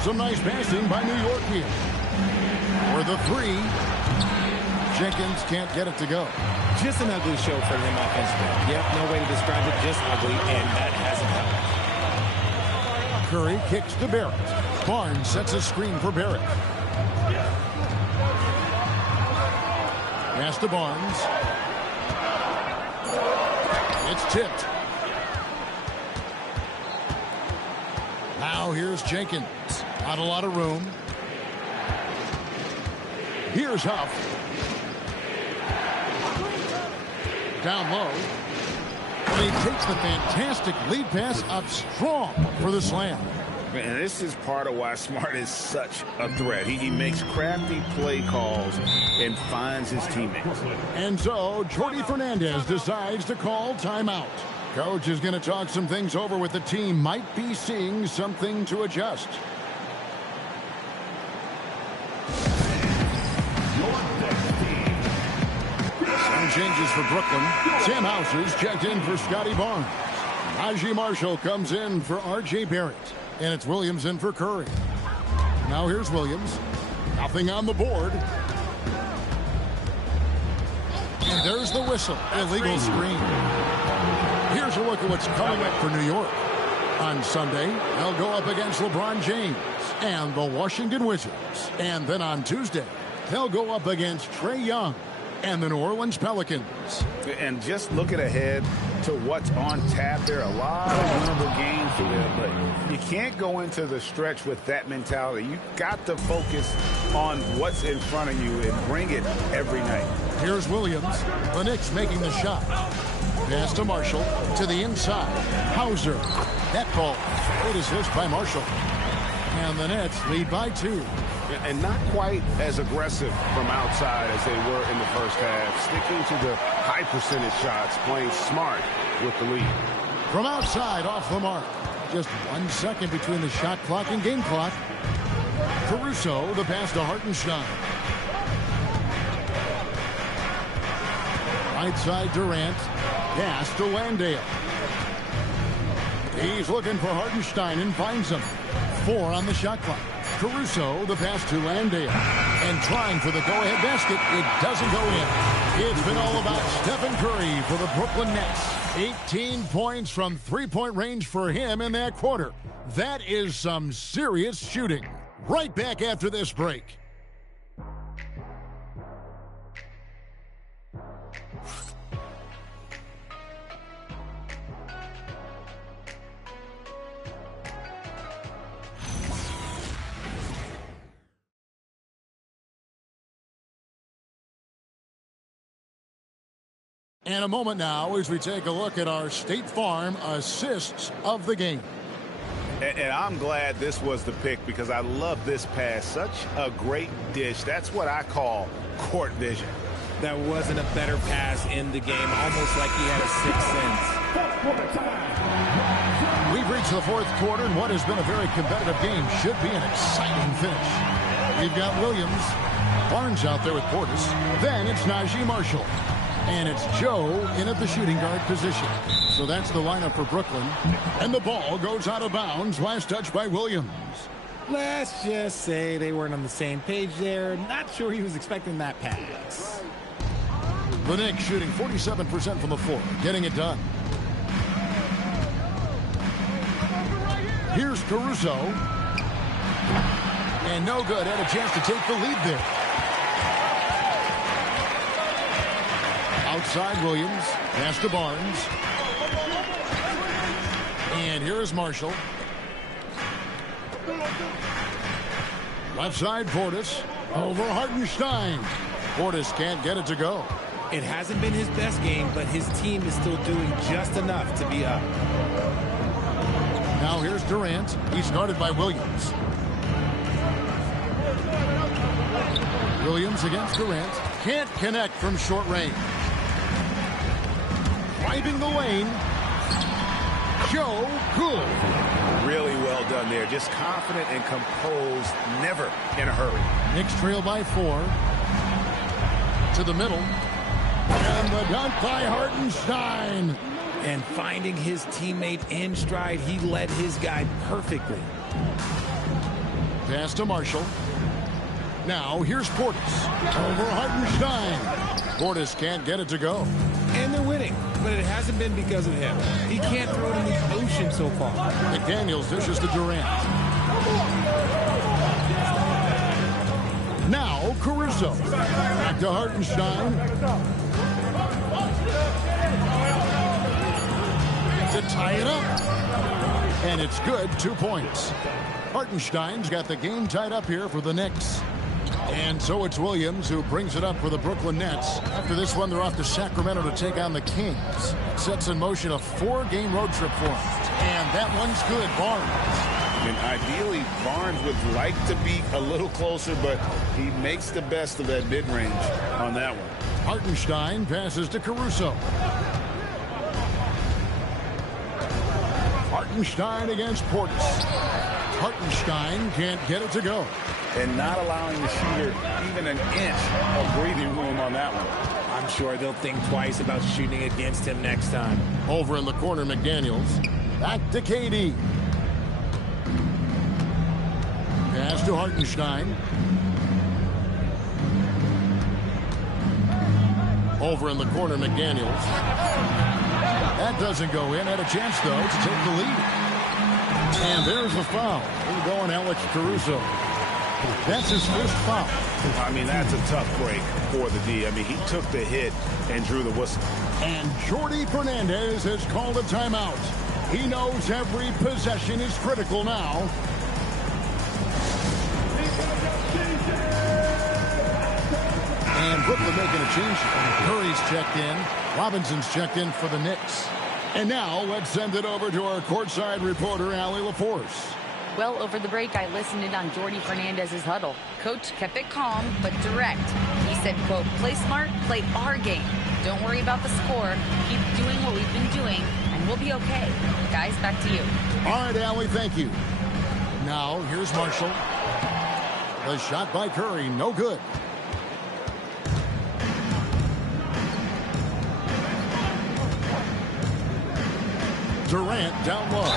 Some nice passing by New York here. For the 3. Jenkins can't get it to go. Just an ugly show for him offensively. Yep, no way to describe it, just ugly, and that hasn't helped. Curry kicks to Barrett. Barnes sets a screen for Barrett. Pass to Barnes. It's tipped. Now here's Jenkins. Not a lot of room. Here's Huff. Down low. And he takes the fantastic lead pass up strong for the slam. And this is part of why Smart is such a threat. He makes crafty play calls and finds his teammates. And so Jordi Fernandez decides to call timeout. Coach is going to talk some things over with the team. Might be seeing something to adjust. Some changes for Brooklyn. Sam Hauser's checked in for Scotty Barnes. Najee Marshall comes in for R.J. Barrett. And it's Williams in for Curry. Now here's Williams. Nothing on the board. And there's the whistle. Illegal screen. Here's a look at what's coming up for New York. On Sunday, they'll go up against LeBron James and the Washington Wizards. And then on Tuesday, they'll go up against Trae Young and the New Orleans Pelicans. And just looking ahead to what's on tap, there are a lot of winnable games for them, but you can't go into the stretch with that mentality. You've got to focus on what's in front of you and bring it every night. Here's Williams. The Knicks making the shot. Pass to Marshall to the inside. Hauser. That ball. Great assist by Marshall. And the Nets lead by 2. And not quite as aggressive from outside as they were in the first half. Sticking to the high percentage shots, playing smart with the lead. From outside, off the mark. Just 1 second between the shot clock and game clock. Caruso, the pass to Hartenstein. Right side, Durant. Pass to Landale. He's looking for Hartenstein and finds him. 4 on the shot clock. Caruso, the pass to Landale. And trying for the go-ahead basket. It doesn't go in. It's been all about Stephen Curry for the Brooklyn Nets. 18 points from three-point range for him in that quarter. That is some serious shooting. Right back after this break. And a moment now as we take a look at our State Farm assists of the game. And I'm glad this was the pick because I love this pass. Such a great dish. That's what I call court vision. That wasn't a better pass in the game, almost like he had a sixth sense. We've reached the fourth quarter, and what has been a very competitive game should be an exciting finish. We've got Williams, Barnes out there with Portis. Then it's Najee Marshall. And it's Joe in at the shooting guard position. So that's the lineup for Brooklyn. And the ball goes out of bounds. Last touch by Williams. Let's just say they weren't on the same page there. Not sure he was expecting that pass. The Knicks shooting 47% from the floor. Getting it done. Here's Caruso. And no good. Had a chance to take the lead there. side, Williams. Pass to Barnes. And here is Marshall. Left side, Portis. Over Hartenstein. Portis can't get it to go. It hasn't been his best game, but his team is still doing just enough to be up. Now here's Durant. He's guarded by Williams. Williams against Durant. Can't connect from short range. Driving the lane. Joe Good. Really well done there. Just confident and composed, never in a hurry. Knicks trail by 4. To the middle. And the dunk by Hartenstein. And finding his teammate in stride, he led his guy perfectly. Pass to Marshall. Now here's Portis. Over Hartenstein. Portis can't get it to go. And they're winning, but it hasn't been because of him. He can't throw it in the ocean so far. McDaniels dishes to Durant. Now Caruso. Back to Hartenstein. To tie it up. And it's good. 2 points. Hartenstein's got the game tied up here for the Knicks. And so it's Williams who brings it up for the Brooklyn Nets. After this one, they're off to Sacramento to take on the Kings. Sets in motion a 4-game road trip for them. And that one's good. Barnes. And ideally, Barnes would like to be a little closer, but he makes the best of that mid-range on that one. Hartenstein passes to Caruso. Hartenstein against Portis. Hartenstein can't get it to go. And not allowing the shooter even an inch of breathing room on that one. I'm sure they'll think twice about shooting against him next time. Over in the corner, McDaniels. Back to KD. Pass to Hartenstein. Over in the corner, McDaniels. That doesn't go in. Had a chance, though, to take the lead. And there's the foul. We're going Alex Caruso. That's his first foul. I mean, that's a tough break for the D. I mean, he took the hit and drew the whistle. And Jordi Fernandez has called a timeout. He knows every possession is critical now. And Brooklyn making a change. Curry's checked in. Robinson's checked in for the Knicks. And now let's send it over to our courtside reporter, Allie LaForce. Well, over the break, I listened in on Jordi Fernandez's huddle. Coach kept it calm, but direct. He said, quote, play smart, play our game. Don't worry about the score. Keep doing what we've been doing, and we'll be okay. Guys, back to you. All right, Allie, thank you. Now, here's Marshall. The shot by Curry, no good. Durant down low.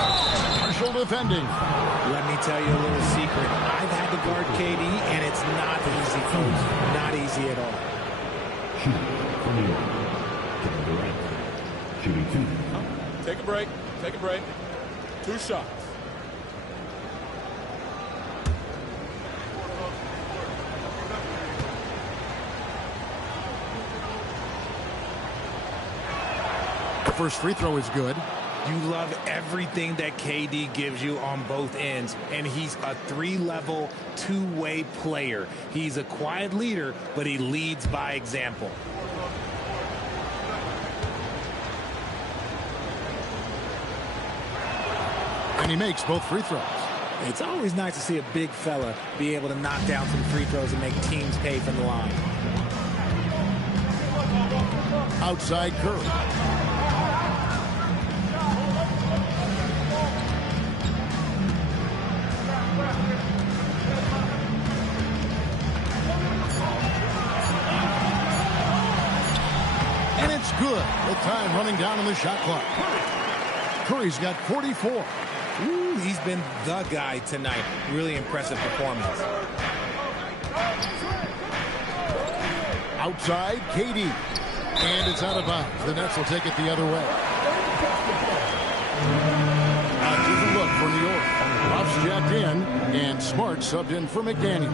Marshall defending. Let me tell you a little secret. I've had to guard KD, and it's not easy, folks. Not easy at all. Shooting 2. Take a break. Take a break. 2 shots. The first free throw is good. You love everything that KD gives you on both ends, and he's a 3-level, 2-way player. He's a quiet leader, but he leads by example. And he makes both free throws. It's always nice to see a big fella be able to knock down some free throws and make teams pay from the line. Outside Curry. And it's good. The time running down on the shot clock. Curry's got 44. Ooh, he's been the guy tonight. Really impressive performance. Outside, KD. And it's out of bounds. The Nets will take it the other way. A different look for New York. Ruff's jacked in, and Smart subbed in for McDaniels.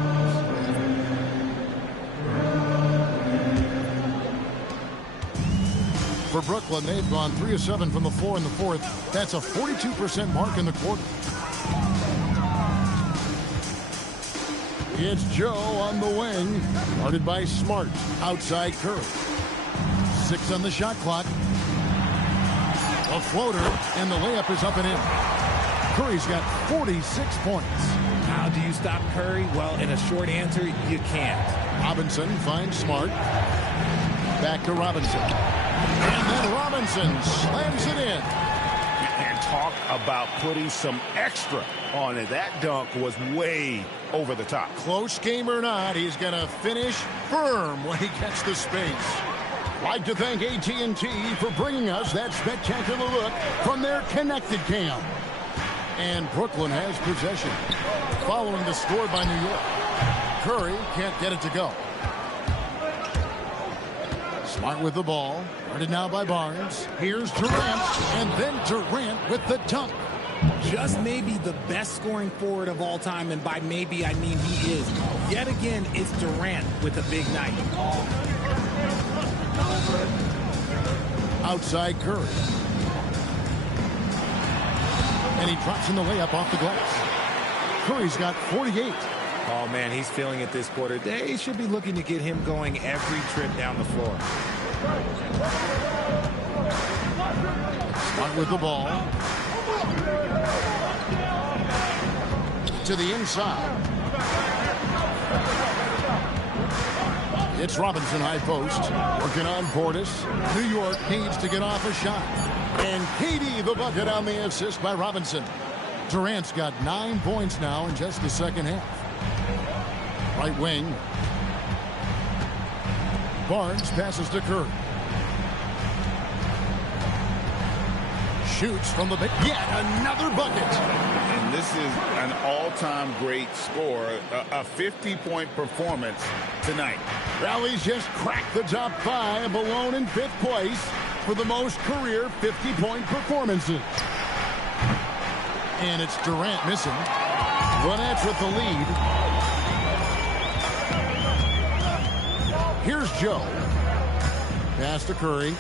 For Brooklyn, they've gone 3 of 7 from the floor in the fourth. That's a 42% mark in the quarter. It's Joe on the wing, guarded by Smart. Outside Curry. 6 on the shot clock. A floater, and the layup is up and in. Curry's got 46 points. How do you stop Curry? Well, in a short answer, you can't. Robinson finds Smart. Back to Robinson. And then Robinson slams it in. And talk about putting some extra on it. That dunk was way over the top. Close game or not, he's going to finish firm when he gets the space. Like to thank AT&T for bringing us that spectacular look from their connected cam. And Brooklyn has possession. Following the score by New York. Curry can't get it to go. Smart with the ball. Guarded now by Barnes. Here's Durant. And then Durant with the dunk. Just maybe the best scoring forward of all time, and by maybe I mean he is. Yet again, it's Durant with a big night. Outside Curry. And he drops in the layup off the glass. Curry's got 48. Oh, man, he's feeling it this quarter. They should be looking to get him going every trip down the floor. Smart with the ball. To the inside. It's Robinson high post. Working on Portis. New York needs to get off a shot. And KD the bucket on the assist by Robinson. Durant's got 9 points now in just the second half. Right wing. Barnes passes to Curry. Shoots from the big. Yet another bucket. And this is an all-time great score. A 50-point performance tonight. Rally's just cracked the top 5, alone in 5th place for the most career 50-point performances. And it's Durant missing. The Nets with the lead. Here's Joe. Pass to Curry.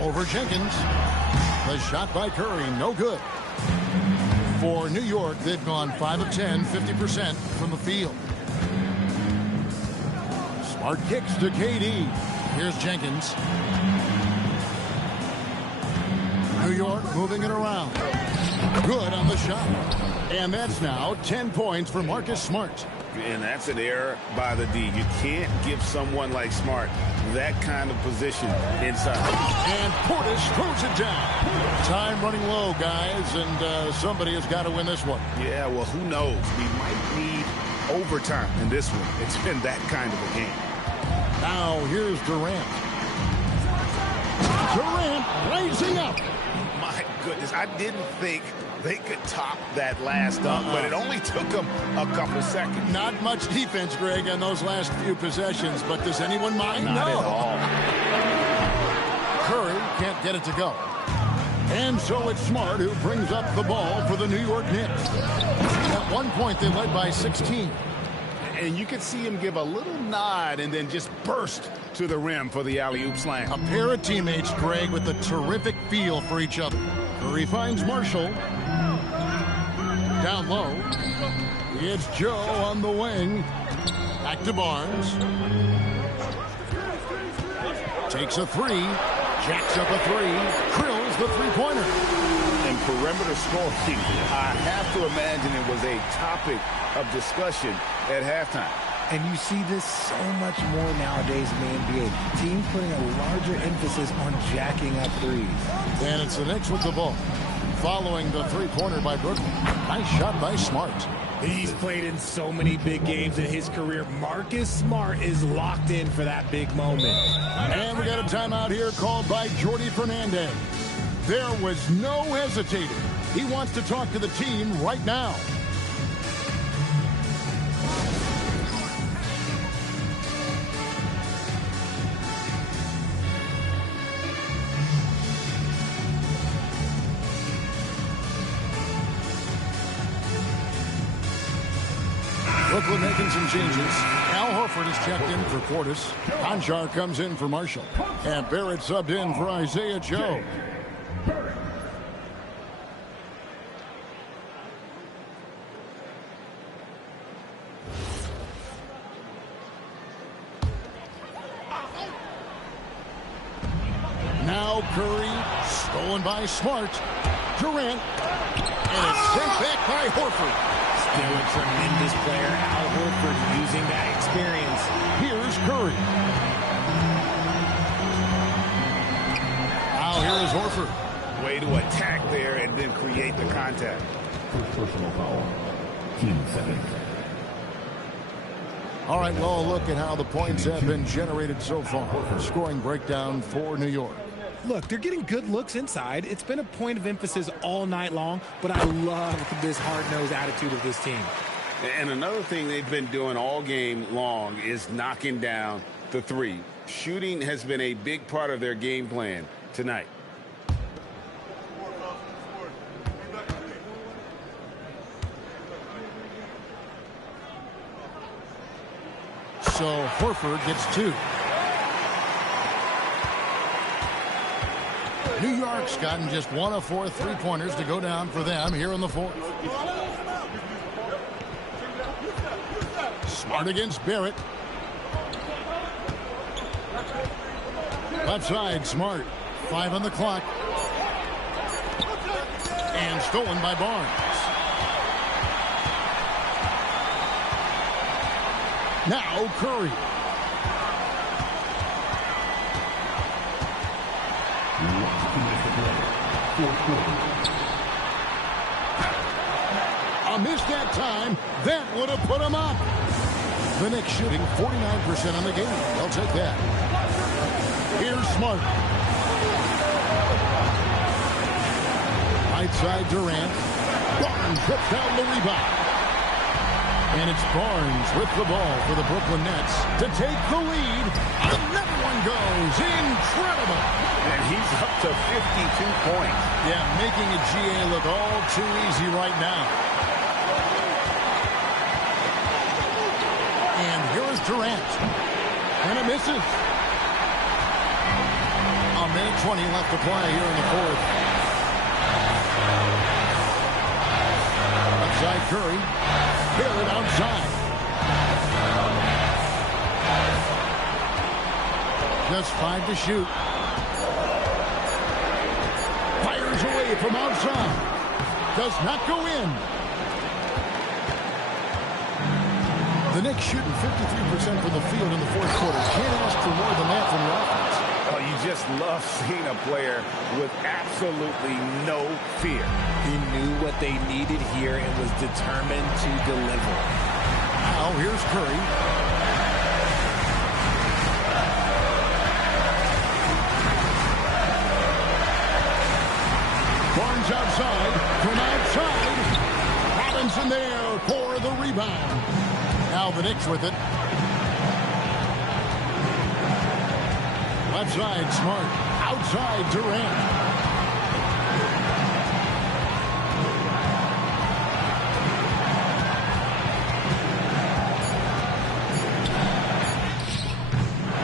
Over Jenkins. The shot by Curry, no good. For New York, they've gone 5 of 10, 50% from the field. Smart kicks to KD. Here's Jenkins. New York moving it around. Good on the shot. And that's now 10 points for Marcus Smart. And that's an error by the D. You can't give someone like Smart that kind of position inside. And Portis throws it down. Time running low, guys, and somebody has got to win this one. Yeah, well, who knows? We might need overtime in this one. It's been that kind of a game. Now here's Durant. Durant rising up. My goodness, I didn't think they could top that last dunk, but it only took them a couple seconds. Not much defense, Greg, on those last few possessions, but does anyone mind? Not at all. Curry can't get it to go. And so it's Smart who brings up the ball for the New York Knicks. At one point, they led by 16. And you could see him give a little nod and then just burst to the rim for the alley-oop slam. A pair of teammates, Greg, with a terrific feel for each other. Curry finds Marshall. Down low. It's Joe on the wing. Back to Barnes. Takes a three. Jacks up a three. Drills the three-pointer. And perimeter scoring, I have to imagine it was a topic of discussion at halftime. And you see this so much more nowadays in the NBA. Teams putting a larger emphasis on jacking up threes. And it's the Knicks with the ball. Following the three-pointer by Brooklyn. Nice shot by Smart. He's played in so many big games in his career. Marcus Smart is locked in for that big moment. And we got a timeout here called by Jordy Fernandez. There was no hesitating. He wants to talk to the team right now. Brooklyn making making some changes. Al Horford is checked in for Portis. Konchar comes in for Marshall. And Barrett subbed in for Isaiah Joe. Now Curry, stolen by Smart. Durant, and it's sent back by Horford. Still a tremendous player, Al Horford, using that experience. Here's Curry. Now here's Horford. Way to attack there and then create the contact. First personal foul. Team settings. All right, well, look at how the points have been generated so far. Scoring breakdown for New York. Look, they're getting good looks inside. It's been a point of emphasis all night long, but I love this hard-nosed attitude of this team. And another thing they've been doing all game long is knocking down the three. Shooting has been a big part of their game plan tonight. So Horford gets 2. New York's gotten just 1 of 4 3-pointers to go down for them here in the fourth. Smart against Barrett. Left side, Smart. 5 on the clock. And stolen by Barnes. Now Curry. A miss that time. That would have put him up. The Knicks shooting 49% on the game. They'll take that. Here's Smart. Right side Durant. Barnes puts down the rebound. And it's Barnes with the ball for the Brooklyn Nets to take the lead. Another one goes. Incredible. And he's up to 52 points. Yeah, making a GA look all too easy right now. And here's Durant. And it misses. A minute 20 left to play here in the fourth. Outside Curry. Barrett outside. Just 5 to shoot. Fires away from outside. Does not go in. The Knicks shooting 53% from the field in the fourth quarter. Can't ask for more than that from the offense. Oh, you just love seeing a player with absolutely no fear. He knew what they needed here and was determined to deliver. Now here's Curry. Barnes outside. From outside. Robinson there for the rebound. Now the Knicks with it. Left side, Smart. Outside, Durant.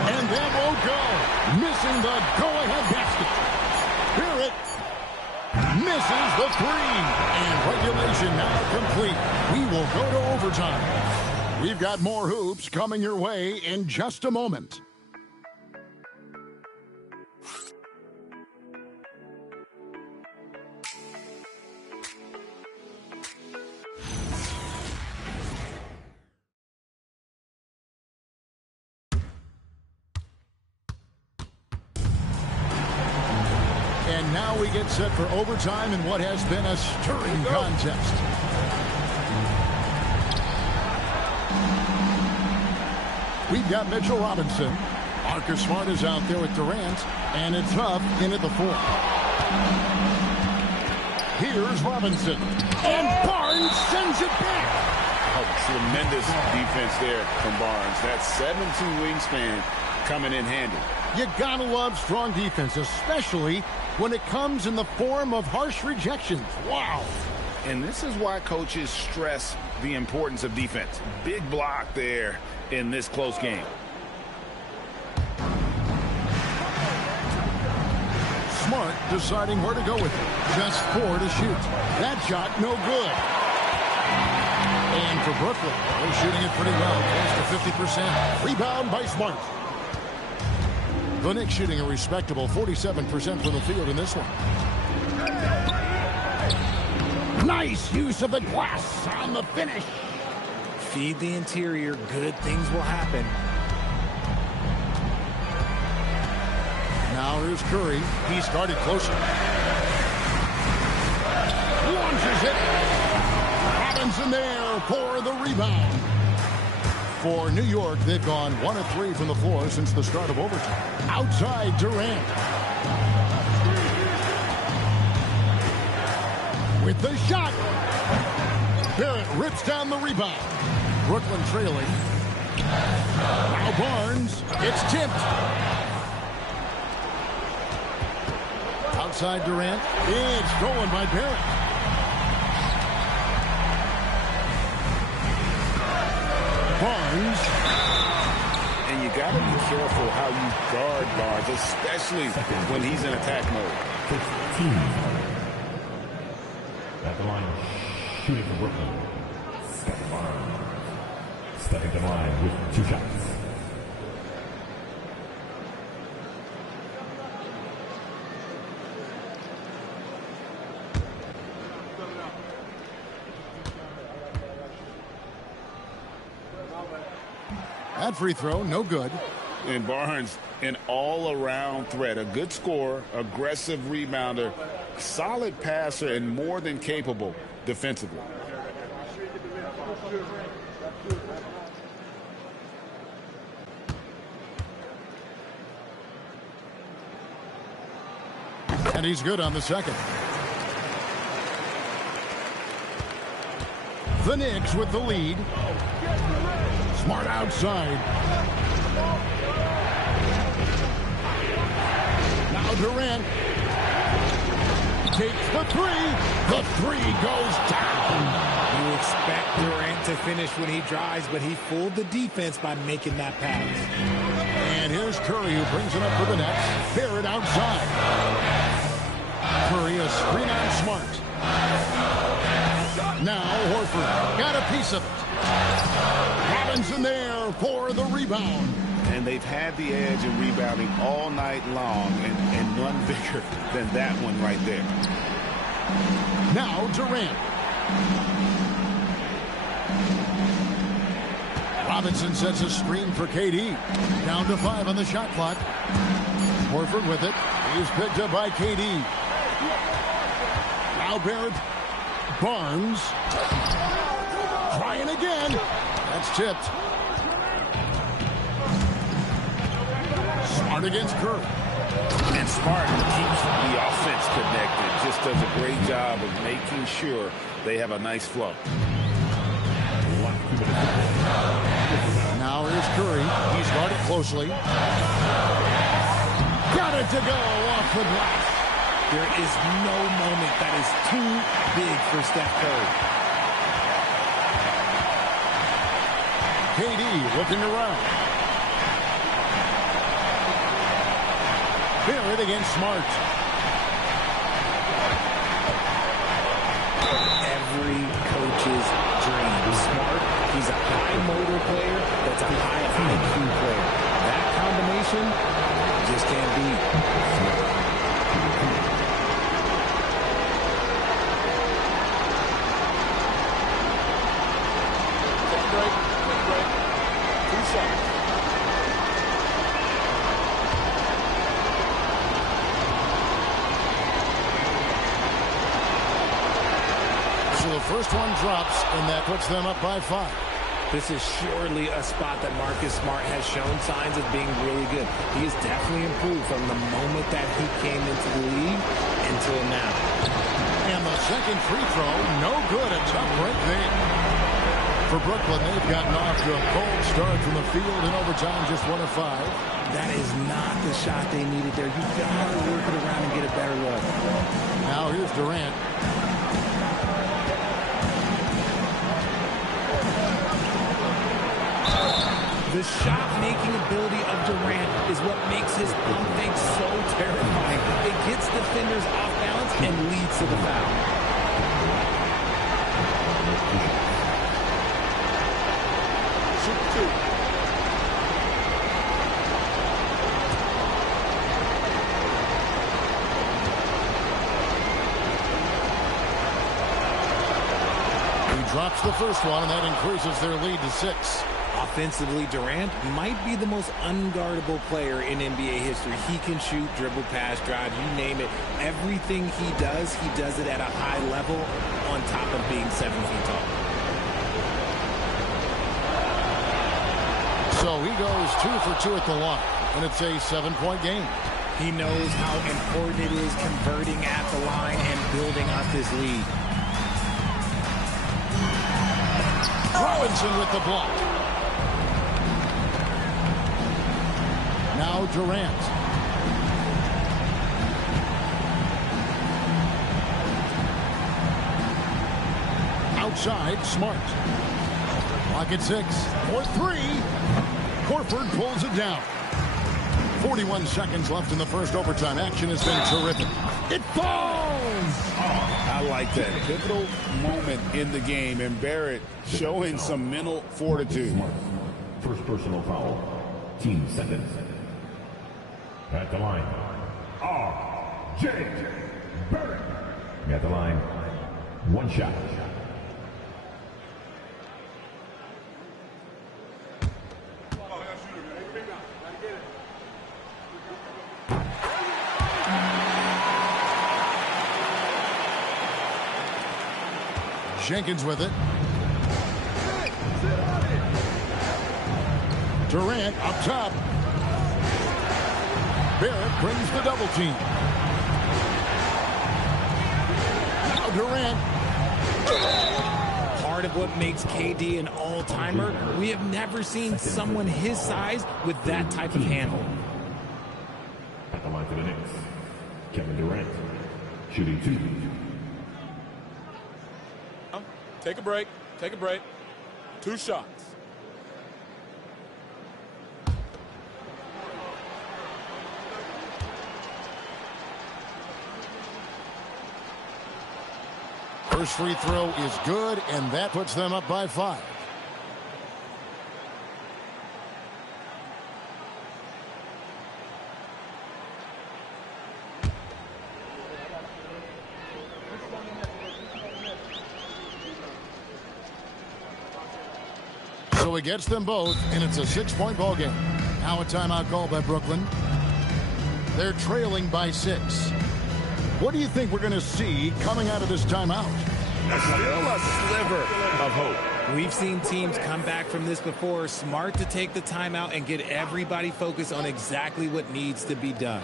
And that won't go. Missing the go-ahead basket. Barrett misses the 3. And regulation now complete. We will go to overtime. We've got more hoops coming your way in just a moment. And now we get set for overtime in what has been a stirring contest. We've got Mitchell Robinson. Marcus Smart is out there with Durant, and it's up in at the 4th. Here's Robinson, and Barnes sends it back. Oh, tremendous defense there from Barnes. That 7'2" wingspan coming in handy. You gotta love strong defense, especially when it comes in the form of harsh rejections. Wow. And this is why coaches stress the importance of defense. Big block there in this close game. Smart deciding where to go with it. Just 4 to shoot. That shot, no good. And for Brooklyn, they're shooting it pretty well, close to 50%. Rebound by Smart. The Knicks shooting a respectable 47% from the field in this one. Nice use of the glass on the finish. Feed the interior. Good things will happen. Now here's Curry. He started closer. Launches it. Robinson there for the rebound. For New York, they've gone 1 of 3 from the floor since the start of overtime. Outside Durant. With the shot. Barrett rips down the rebound. Brooklyn trailing. Now Barnes. It's tipped. Outside Durant. It's stolen by Barrett. Barnes. And you got to be careful how you guard Barnes, especially when he's in attack mode. 15. At the line, shooting for Brooklyn. Scottie Barnes. Stepping to the line with 2 shots. That free throw, no good. And Barnes, an all-around threat. A good scorer, aggressive rebounder, solid passer, and more than capable defensively. And he's good on the second. The Knicks with the lead. Smart outside. Now Durant takes the 3. The 3 goes down. You expect Durant to finish when he drives, but he fooled the defense by making that pass. And here's Curry who brings it up for the Nets. Barrett outside. Curry a screen on Smart. Now Horford got a piece of it. Robinson there for the rebound. And they've had the edge in rebounding all night long, and none bigger than that one right there. Now Durant. Robinson sets a screen for KD. Down to 5 on the shot clock. Horford with it. He's picked up by KD. Now Barrett. Barnes. Trying again. That's tipped. Smart against Curry. And Smart keeps the offense connected. Just does a great job of making sure they have a nice flow. Now here's Curry. He's guarded closely. Got it to go off the glass. There is no moment that is too big for Steph Curry. KD looking around. Barrett against Smart. Every coach's dream. Smart, he's a high motor player that's a high IQ player. That combination just can't beat. So the first one drops, and that puts them up by 5. This is surely a spot that Marcus Smart has shown signs of being really good. He has definitely improved from the moment that he came into the league until now. And the second free throw, no good. A tough break there. For Brooklyn, they've gotten off to a cold start from the field in overtime, just 1 of 5. That is not the shot they needed there. You got to work it around and get a better look. Now here's Durant. The shot-making ability of Durant is what makes his pump fake so terrifying. It gets defenders off balance and leads to the foul. Shoot 2. Drops the first one, and that increases their lead to 6. Offensively, Durant might be the most unguardable player in NBA history. He can shoot, dribble, pass, drive, you name it. Everything he does it at a high level on top of being 7 feet tall. So he goes 2 for 2 at the line, and it's a 7-point game. He knows how important it is converting at the line and building up his lead. Robinson with the block. Now Durant. Outside, Smart. Clock at 6. For 3. Horford pulls it down. 41 seconds left in the first overtime. Action has been terrific. It falls! I like that. Pivotal moment in the game, and Barrett showing some mental fortitude. First personal foul. Team seconds. At the line, R.J. Barrett. At the line, 1 shot. Jenkins with it. Durant up top. Barrett brings the double team. Now Durant. Part of what makes KD an all-timer, we have never seen someone his size with that type of handle. At the line for the Knicks, Kevin Durant, shooting 2. Take a break. Take a break. 2 shots. First free throw is good, and that puts them up by 5. So he gets them both, and it's a 6-point ball game. Now a timeout call by Brooklyn. They're trailing by 6. What do you think we're going to see coming out of this timeout? Still a sliver of hope. We've seen teams come back from this before. Smart to take the timeout and get everybody focused on exactly what needs to be done.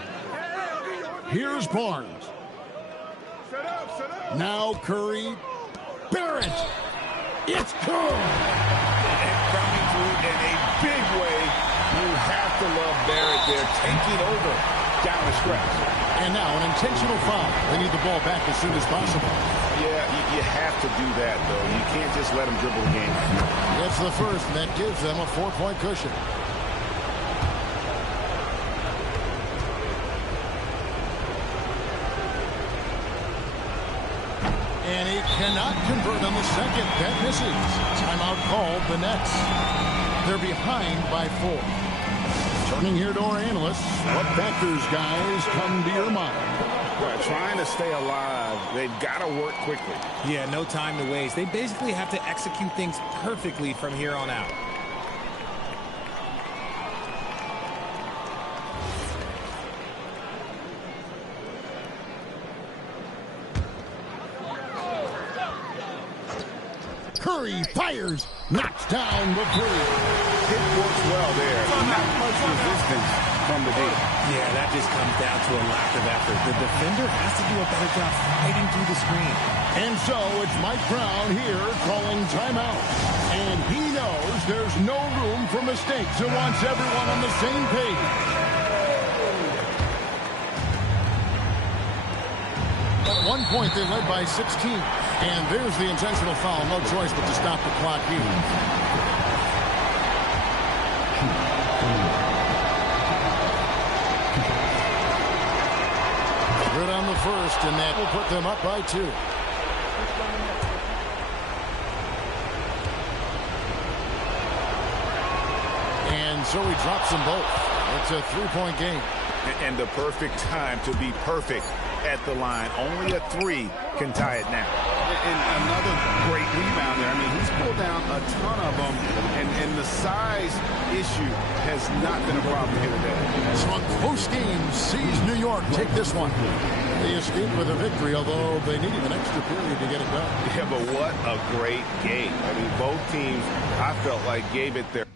Here's Barnes. Now Curry. Barrett. It's good. And coming through in a big way. You have to love Barrett there, taking over down the stretch. And now an intentional foul. They need the ball back as soon as possible. Yeah, you have to do that, though. You can't just let them dribble the game. That's the first, and that gives them a 4-point cushion. And he cannot convert on the second. That misses. Timeout called the Nets. They're behind by 4. Turning here to our analysts, what factors, guys, come to your mind? Well, trying to stay alive, they've got to work quickly. Yeah, no time to waste. They basically have to execute things perfectly from here on out. Curry fires, knocks down the 3. It works well there. Not much resistance from the D. Yeah, that just comes down to a lack of effort. The defender has to do a better job fighting through the screen. And so it's Mike Brown here calling timeout. And he knows there's no room for mistakes and wants everyone on the same page. At one point, they led by 16. And there's the intentional foul. No choice but to stop the clock here. first, and that will put them up by 2. And so he drops them both. It's a 3-point game. And the perfect time to be perfect at the line. Only a 3 can tie it now. And another great rebound there. I mean, he's pulled down a ton of them, and the size issue has not been a problem here today. So a close game sees New York take this one. They escaped with a victory, although they needed an extra period to get it done. Yeah, but what a great game. I mean, both teams, I felt like, gave it their